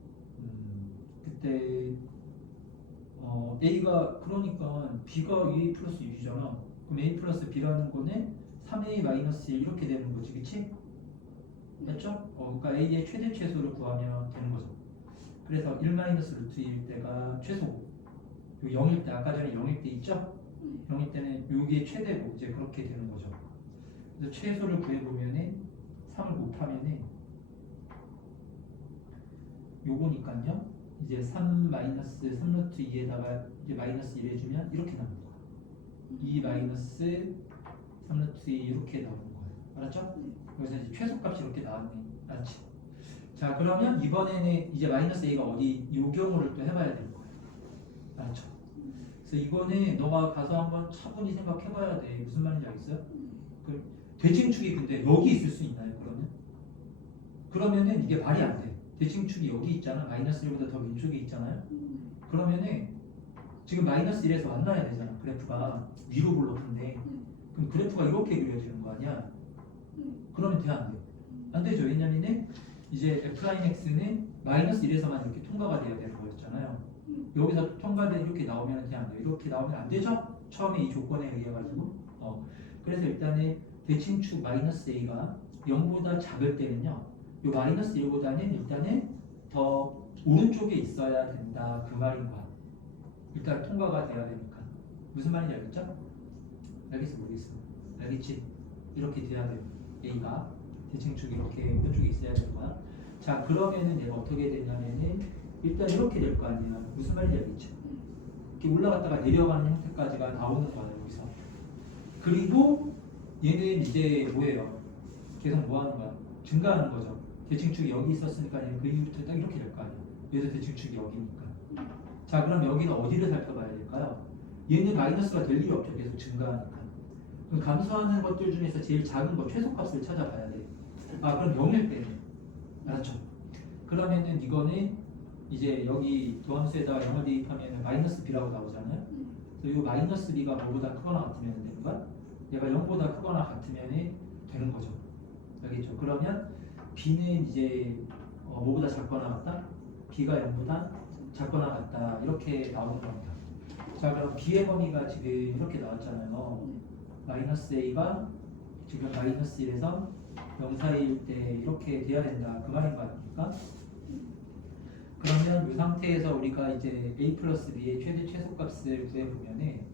그때 a가 그러니까 b가 a 플러스 6이잖아. 그럼 a 플러스 b라는 거는 3a 마이너스 1 이렇게 되는 거지, 그치? 맞죠? 그러니까 a의 최대 최소를 구하면 되는 거죠. 그래서 1 마이너스 루트 2일 때가 최소고 0일 때 아까 전에 0일 때 있죠? 0일 때는 여기에 최대고 이제 그렇게 되는 거죠. 그래서 최소를 구해보면은 3을 곱하면은 요거니까요. 이제 3 마이너스 3 루트 2에다가 이제 마이너스 1 해주면 이렇게 나오는 거야. 2 마이너스 3 루트 2 이렇게 나오는 거예요. 알았죠? 그래서 이제 최소값이 이렇게 나왔네. 알았지? 자 그러면 이번에는 이제 마이너스 a가 어디 요 경우를 또 해봐야 되는 거예요. 알았죠? 그래서 이거는 너가 가서 한번 차분히 생각해봐야 돼. 무슨 말인지 알겠어요? 그 대칭축이 근데 여기 있을 수 있나요? 그러면은 이게 말이 안 돼. 대칭축이 여기 있잖아. 마이너스 1보다 더 왼쪽에 있잖아요. 그러면은 지금 마이너스 1에서 만나야 되잖아. 그래프가 위로 볼록한데 그럼 그래프가 이렇게 그려지는 거 아니야? 그러면 돼, 안 돼? 안 되죠. 왜냐면은 이제 F'X는 마이너스 1에서만 이렇게 통과가 돼야 되는 거였잖아요. 여기서 통과돼 이렇게 나오면 돼, 안 돼? 이렇게 나오면 안 되죠? 처음에 이 조건에 의해 가지고. 그래서 일단은 대칭축 마이너스 A가 0보다 작을 때는요. 이 마이너스 1보다는 일단은 더 오른쪽에 있어야 된다. 그 말인 거야. 일단 통과가 돼야 되니까. 무슨 말인지 알겠죠? 알겠어, 모르겠어. 알겠지? 이렇게 돼야 돼요. A가 대칭축이 이렇게 오른쪽에 있어야 되는 거야. 자, 그러면은 얘가 어떻게 되냐면은 일단 이렇게 될 거 아니야. 무슨 말인지 알겠죠? 이렇게 올라갔다가 내려가는 형태까지가 나오는 거야, 여기서. 그리고 얘는 이제 뭐예요? 계속 뭐 하는 거야? 증가하는 거죠. 대칭축이 여기 있었으니까 얘는 그 이후부터 딱 이렇게 될 거 아니야. 얘도 대칭축이 여기니까. 자, 그럼 여기는 어디를 살펴봐야 될까요? 얘는 마이너스가 될 일이 없죠. 계속 증가하니까. 그럼 감소하는 것들 중에서 제일 작은 거 최소값을 찾아봐야 돼. 아, 그럼 0일 때는. 알았죠? 그러면은 이거는 이제 여기 도함수에다가 0을 대입하면 마이너스 b라고 나오잖아요. 그래서 이 마이너스 b가 뭐보다 크거나 같으면 되는 거야? 얘가 0보다 크거나 같으면 되는 거죠. 알겠죠? 그러면 b는 이제 뭐보다 작거나 같다? b가 0보다 작거나 같다. 이렇게 나오는 겁니다. 자, 그럼 b의 범위가 지금 이렇게 나왔잖아요. 마이너스 a가 지금 마이너스 1에서 0 사이일 때 이렇게 돼야 된다. 그 말인 거 아닙니까? 그러면 이 상태에서 우리가 이제 a 플러스 b의 최대 최소값을 구해보면은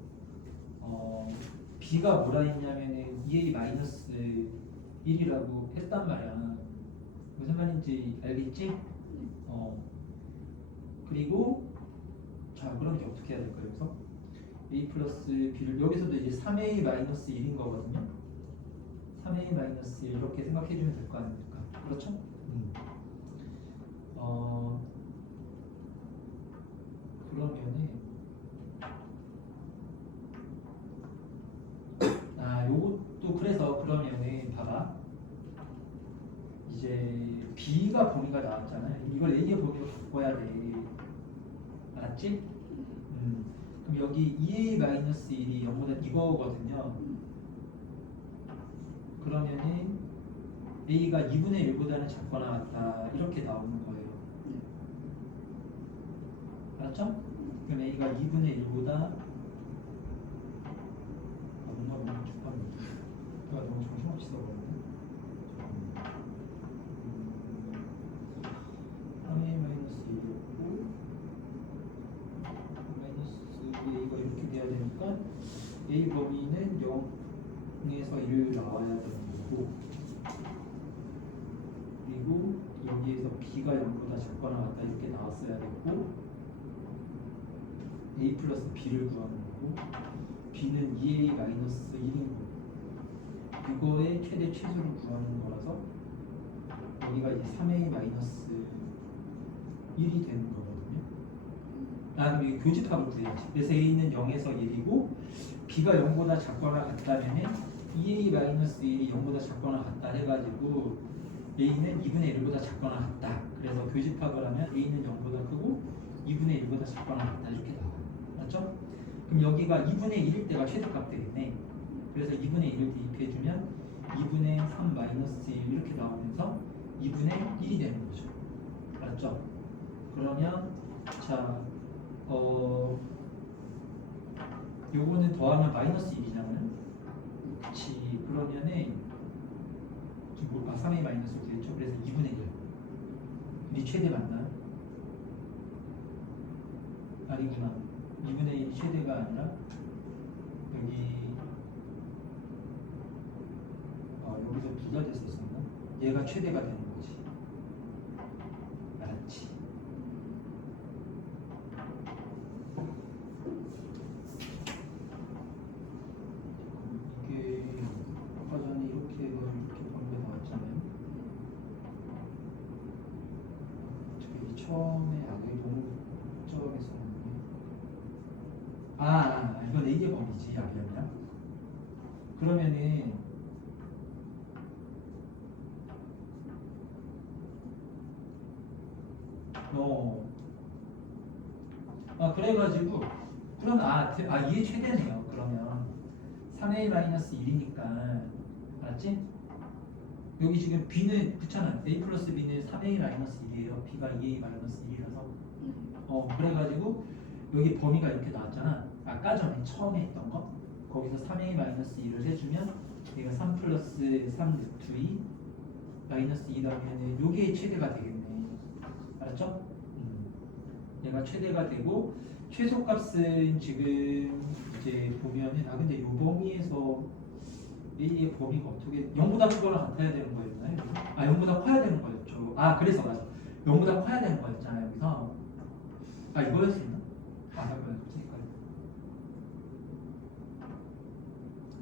b가 뭐라 했냐면은 2a 마이너스 1이라고 했단 말이야. 무슨 말인지 알겠지? 그리고 자, 그럼 이제 어떻게 해야 될까요? 그래서 a 플러스 b를 여기서도 이제 3a 마이너스 1인 거거든요. 3a 마이너스 1 이렇게 생각해 주면 될 거 아닙니까? 그렇죠? 그러면은 요것도 그래서 그러면은 봐봐. 이제 b가 범위가 나왔잖아요. 이걸 a의 범위로 바꿔야 돼. 알았지? 그럼 여기 2a-1이 0보다 이거거든요. 그러면은 a가 2분의 1보다는 작거나 같다. 이렇게 나오는 거예요. 알았죠? 그럼 a가 2분의 1보다 너무 축하합니다. 내가 너무 정신없이 써버렸네. 3a-1이었고 마이너스 a가 이렇게 돼야 되니까 a 범위는 0에서 1 나와야 되는 거고, 그리고 여기에서 b가 0보다 작거나 같다 이렇게 나왔어야 됐고, a 플러스 b를 구하는 거고, b는 2a 마이너스 1인 거고, 이거의 최대 최소를 구하는 거라서 여기가 이제 3a 마이너스 1이 되는 거거든요. 그럼 이게 교집합을 구해야지. 그래서 a는 0에서 1이고 b가 0보다 작거나 같다면 2a 마이너스 1이 0보다 작거나 같다 해가지고 a는 2분의 1보다 작거나 같다. 그래서 교집합을 하면 a는 0보다 크고 2분의 1보다 작거나 같다 이렇게 나와요. 맞죠? 그럼 여기가 2분의 1일 때가 최대값 되겠네. 그래서 2분의 1을 대입해주면 2분의 3 마이너스 1 이렇게 나오면서 2분의 1이 되는 거죠. 알았죠? 그러면 자, 요거는 더하면 마이너스 1이잖아요. 그치. 그러면은 지금 3a 마이너스 9겠죠? 그래서 2분의 1. 이 최대 맞나요? 아니구나. 2분의 1이 최대가 아니라 여기 여기서 부가 됐었었나? 얘가 최대가 되는 거지. 알았지? 이게 아까 전에 이렇게 범위가 나왔잖아요. 어떻게 처음에 여기 너무 적었었는데. 이건 A의 범위지, 약이었냐? 그러면은 그래가지고 그럼 이게 최대네요. 그러면 3a-1이니까 알았지? 여기 지금 b는 그렇잖아. a 플러스 b는 3a-1이에요. b가 2a-1이라서 그래가지고 여기 범위가 이렇게 나왔잖아. 아까 전에 처음에 했던 거 거기서 3a-1을 해주면 얘가 3 플러스 3 루트 2 마이너스 2라면 요게 최대가 되겠네. 알았죠? 얘가 최대가 되고 최소값은 지금 이제 보면은 근데 요 범위에서 A의 범위가 어떻게 0보다 크거나 같아야 되는 거였나요? 0보다 커야 되는 거였죠. 그래서 맞아. 0보다 커야 되는 거였잖아요. 여기서 이거였었나?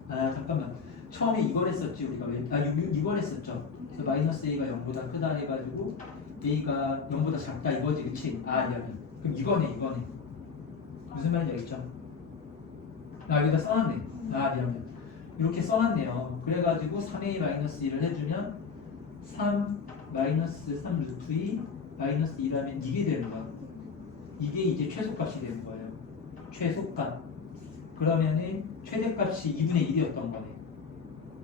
잠깐만. 처음에 이걸 했었지 우리가 이걸 했었죠. 그래서 마이너스 A가 0보다 크다 해가지고 A가 0보다 작다 이거지, 그치? 미안해. 그럼 이거네. 무슨 말인지 알겠죠? 여기다 써놨네. 미안. 이렇게 써놨네요. 그래가지고 3a-1을 해주면 3 마이너스 3 루트 2 마이너스 2라면 이게 되는 거야. 이게 이제 최소값이 되는 거예요. 최소값. 그러면은 최대값이 2분의 1이었던 거네.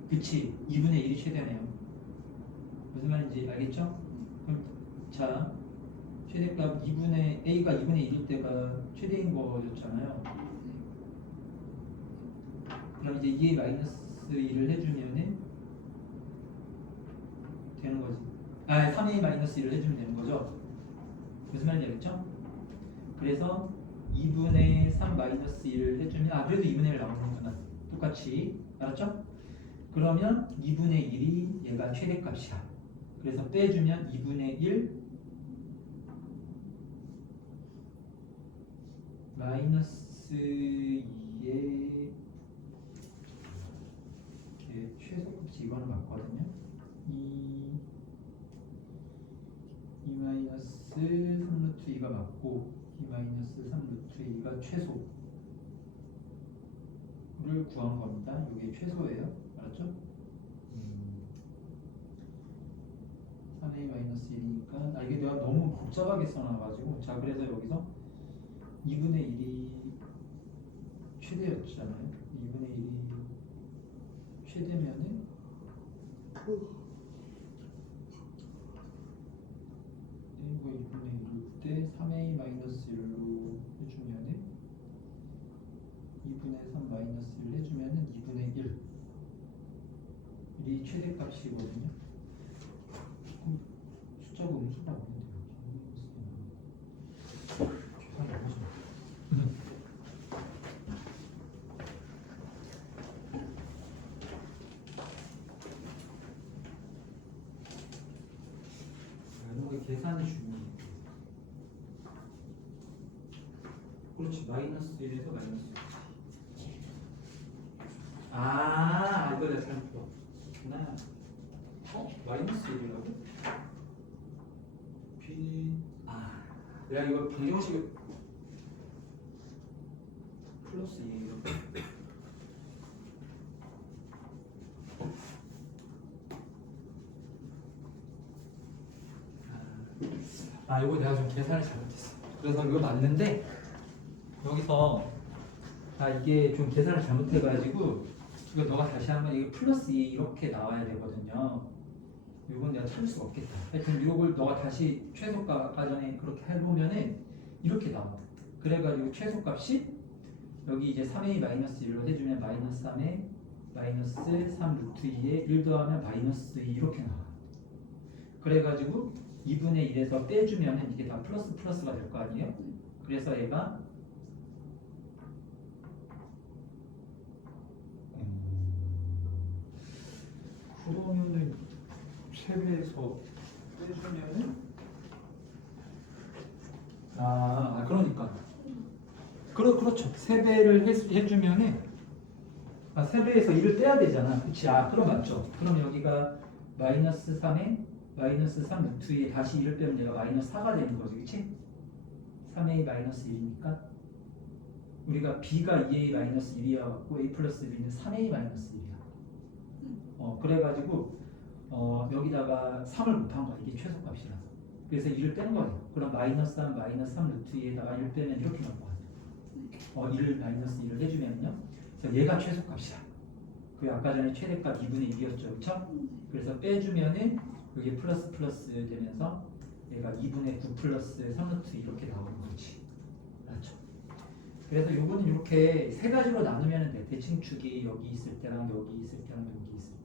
그치? 2분의 1이 최대네요. 무슨 말인지 알겠죠? 그럼 자, 최대값 A가 2분의 1일 때가 최대인 거였잖아요. 그럼 이제 2의 마이너스 1을 해주면은 되는 거지. 3의 마이너스 1을 해주면 되는 거죠. 무슨 말인지 알겠죠? 그래서 2분의 3 마이너스 1을 해주면 그래도 2분의 1 나오는구나. 똑같이. 알았죠? 그러면 2분의 1이 얘가 최대값이야. 그래서 빼주면 2분의 1 마이너스 2의 최소값이 이거는 맞거든요. 2 마이너스 3 루트 2가 맞고 2 마이너스 3 루트 2가 최소를 구한 겁니다. 이게 최소예요. 알았죠? 3a 마이너스 1이니까 이게 내가 너무 복잡하게 써놔가지고 자 그래서 여기서 2분의 1이 최대였잖아요. 2분의 1이 최대면은 이거 2분의 1일 때 3a 마이너스 1로 해주면은 2분의 3 마이너스 1 해주면은 2분의 1이 최대값이거든요. 숫자가 음수가 없는데요. 계산이 너무 심해. 이런 게 계산이 중요해. 그렇지. 마이너스 1에서 마이너스 1. 이거 내가 잘못 봤구나. 마이너스 1이라고? 내가 이거 방정식 플러스 2예요. 이거 내가 좀 계산을 잘못했어. 그래서 이거 맞는데 여기서 이게 좀 계산을 잘못해가지고 이거 너가 다시 한번 이게 플러스 2 이렇게 나와야 되거든요. 이건 내가 찾을 수가 없겠다. 하여튼 이걸 너가 다시 최소값 전에 그렇게 해보면은 이렇게 나와. 그래가지고 최소값이 여기 이제 3a-1로 해주면 마이너스 3에 마이너스 3 루트 2에 1 더하면 마이너스 2 이렇게 나와. 그래가지고 2분의 1에서 빼주면은 이게 다 플러스가 될 거 아니에요? 그래서 얘가 그러면은 3배에서 빼주면은 그러니까 그렇죠. 3배를 해주면은 3배에서 1을 빼야 되잖아. 그치? 그럼 맞죠. 그럼 여기가 마이너스 3에 마이너스 3 루트 2에 다시 1을 빼면 얘가 마이너스 4가 되는 거지. 그치? 3a 마이너스 1이니까 우리가 b가 2a 마이너스 1이어갖고 a 플러스 b는 3a 마이너스 1이야. 그래가지고 여기다가 3을 곱한 거야. 이게 최소값이라서. 그래서 2를 빼는 거예요. 그럼 마이너스 3 마이너스 3 루트 2에다가 1 빼면 이렇게 나와요. 1을 마이너스 1을 해주면요. 그래서 얘가 최소값이야. 그 아까 전에 최대값 2분의 2였죠. 그렇죠? 그래서 빼주면은 여기 플러스 플러스 되면서 얘가 2분의 9 플러스 3 루트 이렇게 나오는 거지. 맞죠? 그래서 요거는 이렇게 세 가지로 나누면 돼. 대칭축이 여기 있을 때랑 여기 있을 때랑 여기 있을 때.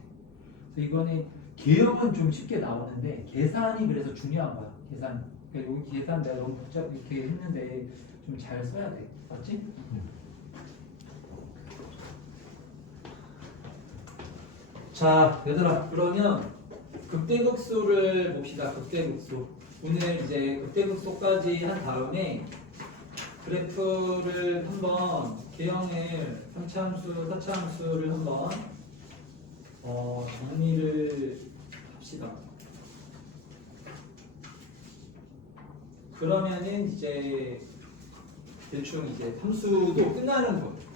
그래서 이거는 개형은 좀 쉽게 나오는데 계산이 그래서 중요한 거야. 계산. 그러니까 여기 계산 내가 너무 복잡 이렇게 했는데 좀 잘 써야 돼. 맞지? 자, 얘들아, 그러면 극대극소를 봅시다. 극대극소. 오늘 이제 극대극소까지 한 다음에 그래프를 한번 개형을 3차함수, 4차함수를 한번 정리를 합시다. 그러면은 이제 대충 이제 함수도 끝나는 거예요.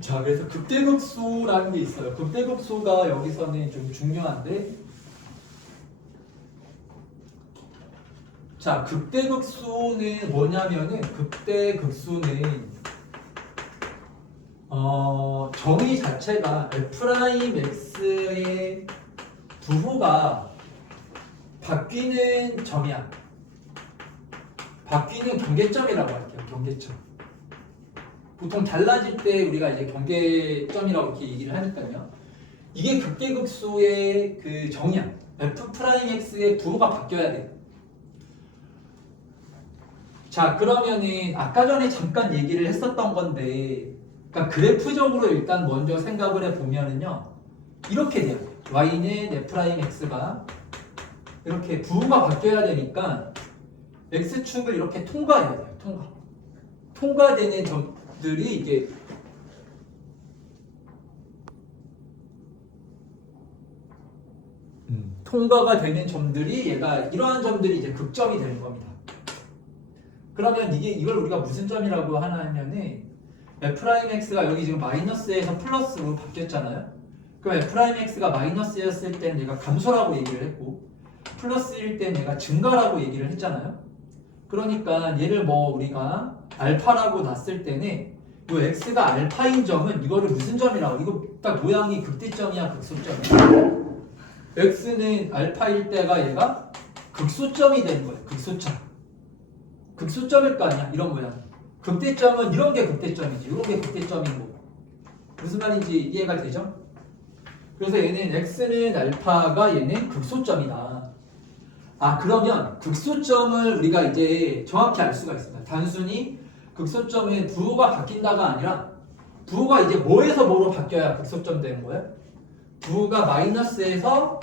자, 그래서 극대극소라는 게 있어요. 극대극소가 여기서는 좀 중요한데, 자, 극대극소는 뭐냐면은 극대극소는 정의 자체가 f'x의 부호가 바뀌는 점이야. 바뀌는 경계점이라고 할게요. 경계점. 보통 달라질 때 우리가 이제 경계점이라고 이렇게 얘기를 하니까요. 이게 극대극소의 그 정의야. f'x의 부호가 바뀌어야 돼. 자, 그러면은 아까 전에 잠깐 얘기를 했었던 건데, 그러니까 그래프적으로 일단 먼저 생각을 해보면은요, 이렇게 돼요. y는 f'x가 이렇게 부호가 바뀌어야 되니까 x축을 이렇게 통과해야 돼요. 통과되는 점들이 이게 통과가 되는 점들이 얘가 이러한 점들이 이제 극점이 되는 겁니다. 그러면 이걸 우리가 무슨 점이라고 하냐면은 f'x가 여기 지금 마이너스에서 플러스로 바뀌었잖아요. 그럼 f'x가 마이너스였을 땐 얘가 감소라고 얘기를 했고 플러스일 땐 얘가 증가라고 얘기를 했잖아요. 그러니까 얘를 뭐 우리가 알파라고 놨을 때는 이 x가 알파인 점은 이거를 무슨 점이라고? 이거 딱 모양이 극대점이야, 극소점이야? x는 알파일 때가 얘가 극소점이 되는 거예요. 극소점. 극소점일 거 아니야, 이런 모양. 극대점은 이런 게 극대점이지, 이런 게 극대점인 거고. 무슨 말인지 이해가 되죠? 그래서 얘는 x는 알파가 얘는 극소점이다. 아, 그러면 극소점을 우리가 이제 정확히 알 수가 있습니다. 단순히 극소점의 부호가 바뀐다가 아니라 부호가 이제 뭐에서 뭐로 바뀌어야 극소점 되는 거예요? 부호가 마이너스에서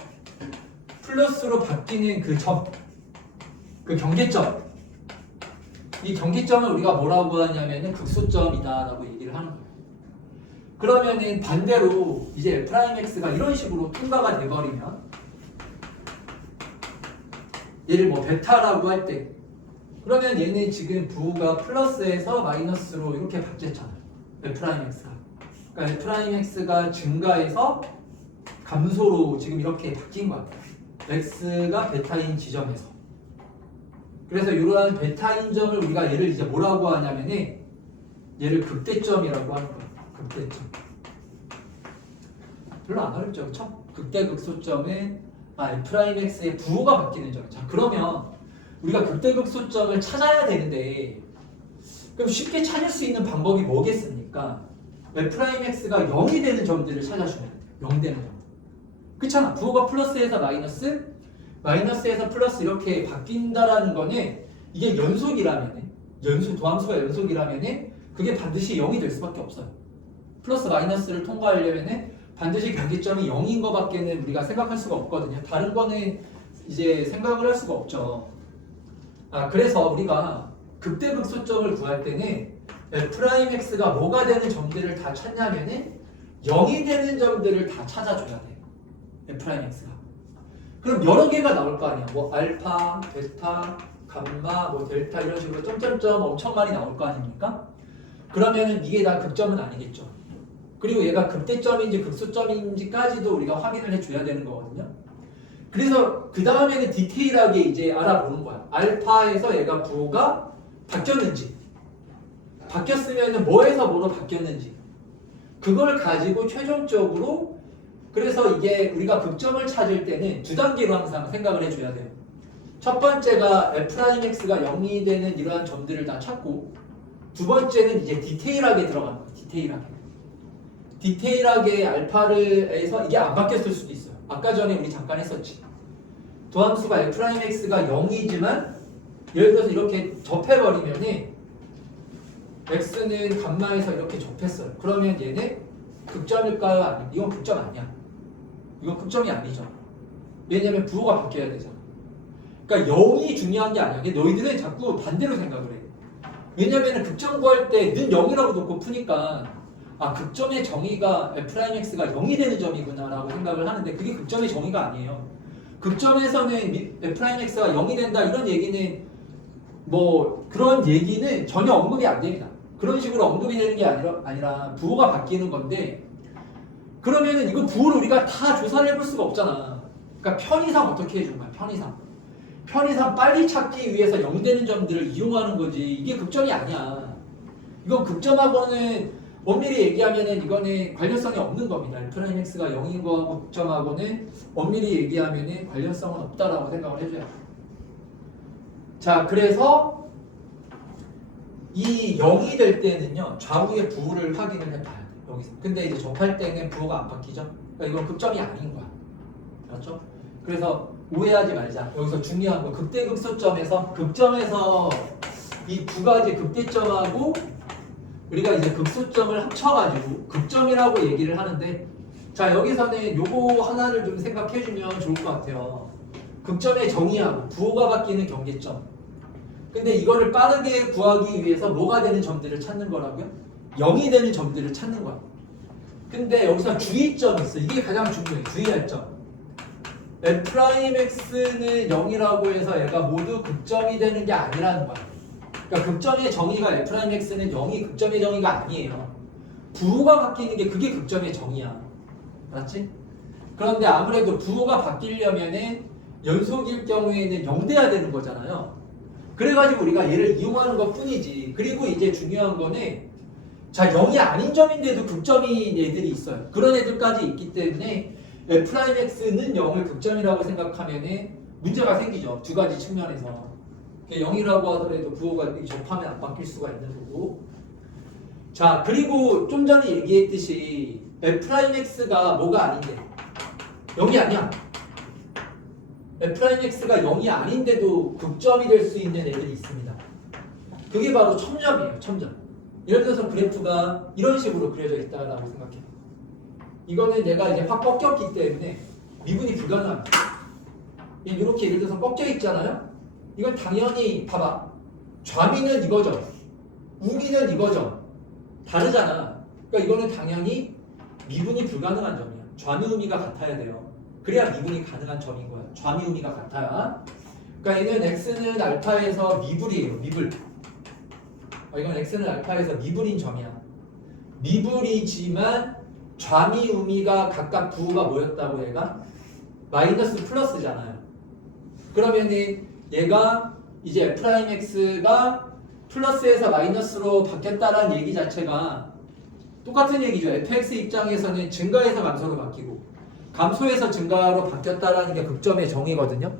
플러스로 바뀌는 그 점, 그 경계점. 이 경계점을 우리가 뭐라고 하냐면은 극소점이다라고 얘기를 하는 거예요. 그러면은 반대로 이제 f'x가 이런 식으로 통과가 돼버리면 얘를 뭐 베타라고 할 때 그러면 얘는 지금 부호가 플러스에서 마이너스로 이렇게 바뀌었잖아요. f'x가. 그러니까 f'x가 증가해서 감소로 지금 이렇게 바뀐 거야. x가 베타인 지점에서. 그래서 이러한 베타인 점을 우리가 얘를 이제 뭐라고 하냐면은 얘를 극대점이라고 하는 거야. 극대점. 별로 안 어렵죠, 그렇죠? 극대극소점은 f'x의 부호가 바뀌는 점. 자, 그러면 우리가 극대극소점을 찾아야 되는데 그럼 쉽게 찾을 수 있는 방법이 뭐겠습니까? f'x가 0이 되는 점들을 찾아주면 돼요. 0 되는 점. 그렇잖아. 부호가 플러스에서 마이너스, 마이너스에서 플러스 이렇게 바뀐다라는 거는 이게 연속이라면은 도함수가 연속이라면은 그게 반드시 0이 될 수밖에 없어요. 플러스 마이너스를 통과하려면은 반드시 경계점이 0인 것밖에는 우리가 생각할 수가 없거든요. 다른 거는 이제 생각을 할 수가 없죠. 그래서 우리가 극대극소점을 구할 때는 f'x가 뭐가 되는 점들을 다 찾냐면은 0이 되는 점들을 다 찾아줘야 돼요. f'x가. 그럼 여러 개가 나올 거 아니야. 뭐 알파, 베타, 감마, 뭐 델타 이런 식으로 점점점 엄청 많이 나올 거 아닙니까? 그러면은 이게 다 극점은 아니겠죠. 그리고 얘가 극대점인지 극소점인지까지도 우리가 확인을 해줘야 되는 거거든요. 그래서 그 다음에는 디테일하게 이제 알아보는 거야. 알파에서 얘가 부호가 바뀌었는지, 바뀌었으면 뭐에서 뭐로 바뀌었는지, 그걸 가지고 최종적으로, 그래서 이게 우리가 극점을 찾을 때는 두 단계로 항상 생각을 해줘야 돼요. 첫 번째가 F'X가 0이 되는 이러한 점들을 다 찾고, 두 번째는 이제 디테일하게 들어가는 거예요. 디테일하게 알파를 해서 이게 안 바뀌었을 수도 있어요. 아까 전에 우리 잠깐 했었지. 도함수가 F'X가 0이지만 예를 들어서 이렇게 접해버리면은 X는 감마에서 이렇게 접했어요. 그러면 얘는 극점일까요? 아니면 이건 극점 아니야. 이건 극점이 아니죠. 왜냐면 부호가 바뀌어야 되잖아. 그러니까 0이 중요한 게 아니야. 너희들은 자꾸 반대로 생각을 해. 왜냐면 극점 구할 때 는 0이라고 놓고 푸니까 아, 극점의 정의가 F'X가 0이 되는 점이구나 라고 생각을 하는데 그게 극점의 정의가 아니에요. 극점에서는 F'X가 0이 된다 이런 얘기는 뭐 그런 얘기는 전혀 언급이 안 됩니다. 그런 식으로 언급이 되는 게 아니라 부호가 바뀌는 건데, 그러면은 이거 부호를 우리가 다 조사를 해볼 수가 없잖아. 그러니까 편의상 어떻게 해준 거야? 편의상 빨리 찾기 위해서 0 되는 점들을 이용하는 거지. 이게 극점이 아니야. 이건 극점하고는 엄밀히 얘기하면은 이거는 관련성이 없는 겁니다. F'X가 0인 거하고 극점하고는 엄밀히 얘기하면은 관련성은 없다라고 생각을 해줘야 돼. 자, 그래서 이 0이 될 때는요, 좌우의 부호를 확인을 해봐야 돼. 여기서. 근데 이제 접할 때는 부호가 안 바뀌죠. 그러니까 이건 극점이 아닌 거야. 알았죠? 그래서 오해하지 말자. 여기서 중요한 거 극대극소점에서 극점에서 이 두 가지 극대점하고 우리가 이제 극소점을 합쳐가지고 극점이라고 얘기를 하는데, 자 여기서는 요거 하나를 좀 생각해주면 좋을 것 같아요. 극점의 정의하고 부호가 바뀌는 경계점. 근데 이거를 빠르게 구하기 위해서 뭐가 되는 점들을 찾는 거라고요? 0이 되는 점들을 찾는 거야. 근데 여기서 주의점이 있어. 이게 가장 중요해. 주의할 점. F'X는 0이라고 해서 얘가 모두 극점이 되는 게 아니라는 거야. 그러니까 극점의 정의가 F'X는 0이 극점의 정의가 아니에요. 부호가 바뀌는 게 그게 극점의 정의야. 알았지? 그런데 아무래도 부호가 바뀌려면은 연속일 경우에는 0 돼야 되는 거잖아요. 그래가지고 우리가 얘를 이용하는 것 뿐이지. 그리고 이제 중요한 거는 자 0이 아닌 점인데도 극점인 애들이 있어요. 그런 애들까지 있기 때문에 F'X는 0을 극점이라고 생각하면은 문제가 생기죠. 두 가지 측면에서. 0이라고 하더라도 부호가 접하면 안 바뀔 수가 있는 거고. 자, 그리고 좀 전에 얘기했듯이 F'X가 뭐가 아닌데 0이 아니야. F'X가 0이 아닌데도 극점이 될 수 있는 애들이 있습니다. 그게 바로 첨점이에요. 첨점. 예를 들어서 그래프가 이런 식으로 그려져 있다라고 생각해요. 이거는 얘가 이제 확 꺾였기 때문에 미분이 불가능합니다. 이렇게 예를 들어서 꺾여 있잖아요. 이건 당연히 봐봐. 좌미는 이거죠. 우미는 이거죠. 다르잖아. 그러니까 이거는 당연히 미분이 불가능한 점이야. 좌미 우미가 같아야 돼요. 그래야 미분이 가능한 점인 거야. 좌미 우미가 같아야. 그러니까 얘는 x는 알파에서 미불이에요. 미불. 이건 x는 알파에서 미불인 점이야. 미불이지만 좌미 우미가 각각 부호가 뭐였다고 얘가? 마이너스 플러스잖아요. 그러면은 얘가 이제 F'X가 플러스에서 마이너스로 바뀌었다라는 얘기 자체가 똑같은 얘기죠. fx 입장에서는 증가에서 감소로 바뀌고 감소에서 증가로 바뀌었다라는 게 극점의 정의거든요.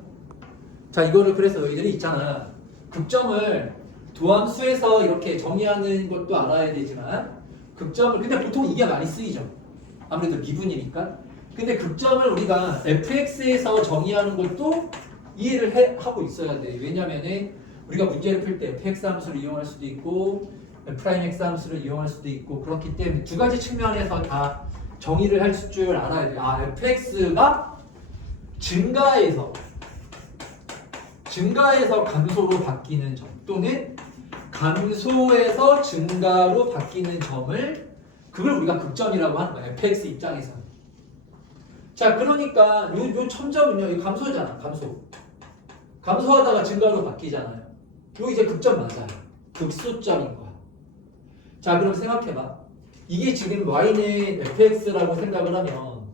자, 이거를 그래서 너희들이 있잖아. 극점을 도함수에서 이렇게 정의하는 것도 알아야 되지만 극점을 근데 보통 이게 많이 쓰이죠. 아무래도 미분이니까. 근데 극점을 우리가 fx에서 정의하는 것도 이해를 하고 있어야 돼. 왜냐면은 우리가 문제를 풀 때 fx 함수를 이용할 수도 있고 f'x 함수를 이용할 수도 있고 그렇기 때문에 두 가지 측면에서 다 정의를 할 줄 알아야 돼. 아, fx가 증가에서 감소로 바뀌는 점 또는 감소에서 증가로 바뀌는 점을 그걸 우리가 극점이라고 하는 거야. fx 입장에서는. 자, 그러니까 요 첨점은요. 이 감소잖아. 감소하다가 증가로 바뀌잖아요. 요 이제 극점 맞아요. 극소점인 거야. 자, 그럼 생각해봐. 이게 지금 y는 fx라고 생각을 하면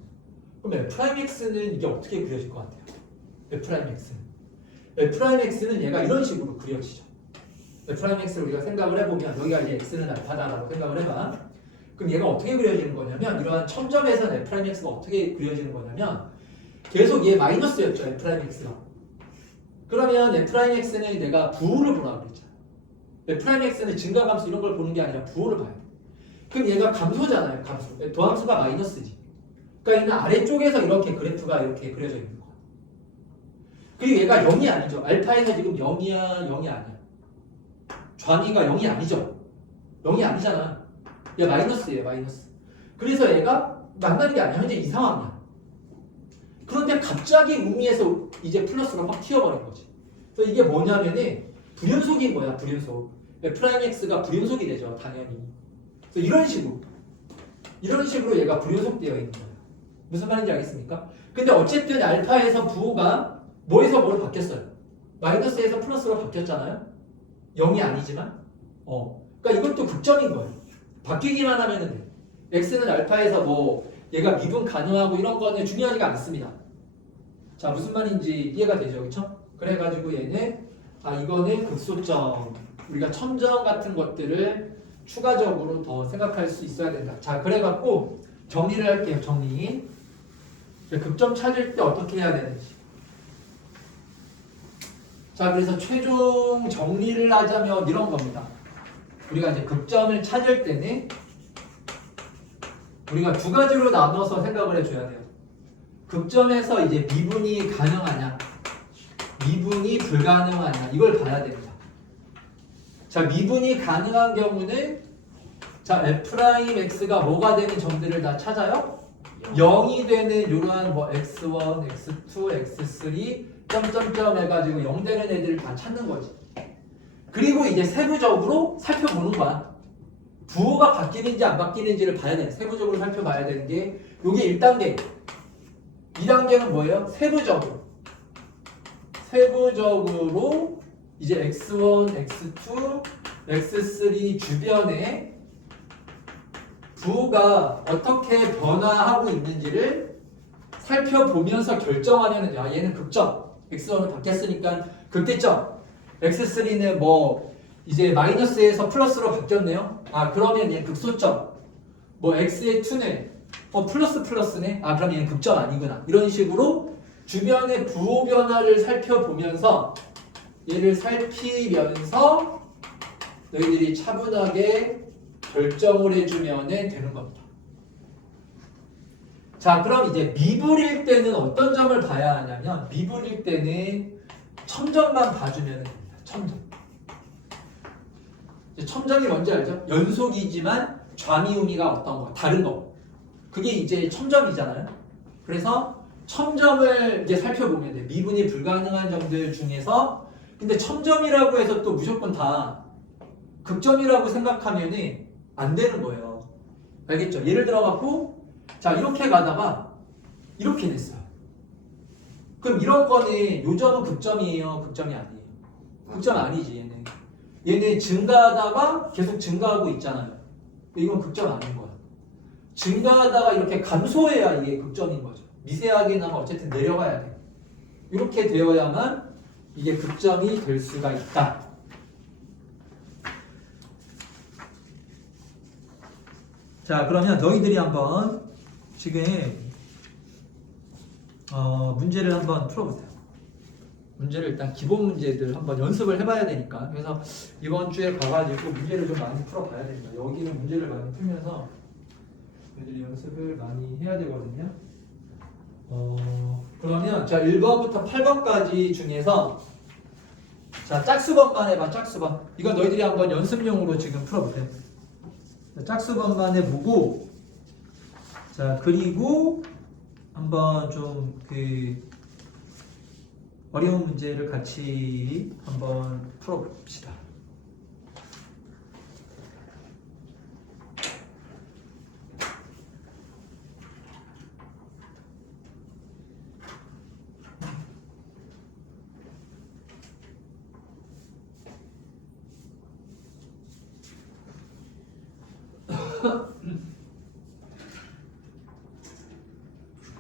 그럼 f'x는 이게 어떻게 그려질 것 같아요? F'X는 얘가 이런 식으로 그려지죠. F'X를 우리가 생각을 해보면 여기가 이제 X는 알파다라고 생각을 해봐. 그럼 얘가 어떻게 그려지는 거냐면 이러한 첨점에서는 F'X가 어떻게 그려지는 거냐면 계속 얘 마이너스였죠. F'X가. 그러면 F'X는 내가 부호를 보라고 그랬잖아. F'X는 증가함수 이런 걸 보는 게 아니라 부호를 봐야 돼. 그럼 얘가 감소잖아요. 감소. 도함수가 마이너스지. 그러니까 얘는 아래쪽에서 이렇게 그래프가 이렇게 그려져 있는 거야. 그리고 얘가 0이 아니죠. 알파에서 지금 0이야, 0이 아니야. 좌미가 0이 아니죠. 0이 아니잖아. 얘 마이너스예요, 마이너스. 그래서 얘가 만나는 게 아니야. 현재 이 상황이야. 그런데 갑자기 우미에서 이제 플러스로 확 튀어버린 거지. 그래서 이게 뭐냐면은 불연속인 거야, 불연속. F'X가 불연속이 되죠, 당연히. 그래서 이런 식으로 얘가 불연속되어 있는 거야. 무슨 말인지 알겠습니까? 근데 어쨌든 알파에서 부호가 뭐에서 뭐로 바뀌었어요? 마이너스에서 플러스로 바뀌었잖아요? 0이 아니지만. 그러니까 이것도 극점인 거예요. 바뀌기만 하면 돼. x는 알파에서 뭐 얘가 미분 가능하고 이런 거는 중요하지가 않습니다. 자, 무슨 말인지 이해가 되죠, 그렇죠? 그래가지고 얘는 이거는 극소점, 우리가 첨점 같은 것들을 추가적으로 더 생각할 수 있어야 된다. 자, 그래갖고 정리를 할게요. 정리. 극점 찾을 때 어떻게 해야 되는지. 자, 그래서 최종 정리를 하자면 이런 겁니다. 우리가 이제 극점을 찾을 때는 우리가 두 가지로 나눠서 생각을 해줘야 돼요. 극점에서 이제 미분이 가능하냐, 미분이 불가능하냐, 이걸 봐야 됩니다. 자, 미분이 가능한 경우는 자, F'X가 뭐가 되는 점들을 다 찾아요? 0이 되는 이러한 뭐 X1, X2, X3 점점점 해가지고 0 되는 애들을 다 찾는 거지. 그리고 이제 세부적으로 살펴보는 거야. 부호가 바뀌는지 안 바뀌는지를 봐야 돼. 세부적으로 살펴봐야 되는 게 이게 1단계. 2단계는 뭐예요? 세부적으로 이제 X1, X2, X3 주변에 부호가 어떻게 변화하고 있는지를 살펴보면서 결정하려는 얘는 극점. X1은 바뀌었으니까 극대점. X3는 뭐 이제 마이너스에서 플러스로 바뀌었네요. 그러면 얘는 극소점. 뭐 X의 2는 플러스네. 그럼 얘는 극점 아니구나. 이런 식으로 주변의 부호 변화를 살펴보면서 얘를 살피면서 너희들이 차분하게 결정을 해주면 되는 겁니다. 자, 그럼 이제 미분일 때는 어떤 점을 봐야 하냐면 미분일 때는 첨점만 봐주면 됩니다. 첨점이 뭔지 알죠? 연속이지만 좌미우미가 어떤 거, 다른 거. 그게 이제 첨점이잖아요. 그래서 첨점을 이제 살펴보면 돼. 미분이 불가능한 점들 중에서. 근데 첨점이라고 해서 또 무조건 다 극점이라고 생각하면은 안 되는 거예요. 알겠죠? 예를 들어갖고 자, 이렇게 가다가 이렇게 됐어요. 그럼 이런 거는 요 점은 극점이에요? 극점이 아니에요? 극점 아니지. 얘는 증가하다가 계속 증가하고 있잖아요. 이건 극점 아닌 거야. 증가하다가 이렇게 감소해야 이게 극점인 거죠. 미세하게나마 어쨌든 내려가야 돼. 이렇게 되어야만 이게 극점이 될 수가 있다. 자, 그러면 너희들이 한번 지금 문제를 한번 풀어보세요. 문제를 일단 기본 문제들 한번 연습을 해봐야 되니까. 그래서 이번 주에 가가지고 문제를 좀 많이 풀어봐야 됩니다. 여기는 문제를 많이 풀면서 애들이 연습을 많이 해야 되거든요. 그러면 자, 1번부터 8번까지 중에서 자, 짝수번만 해봐. 짝수번. 이건 너희들이 한번 연습용으로 지금 풀어보세요. 짝수번만 해보고 자, 그리고 한번 좀 어려운 문제를 같이 한번 풀어봅시다.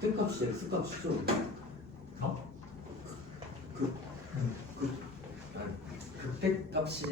극대값이 X값이죠. 스펙 값이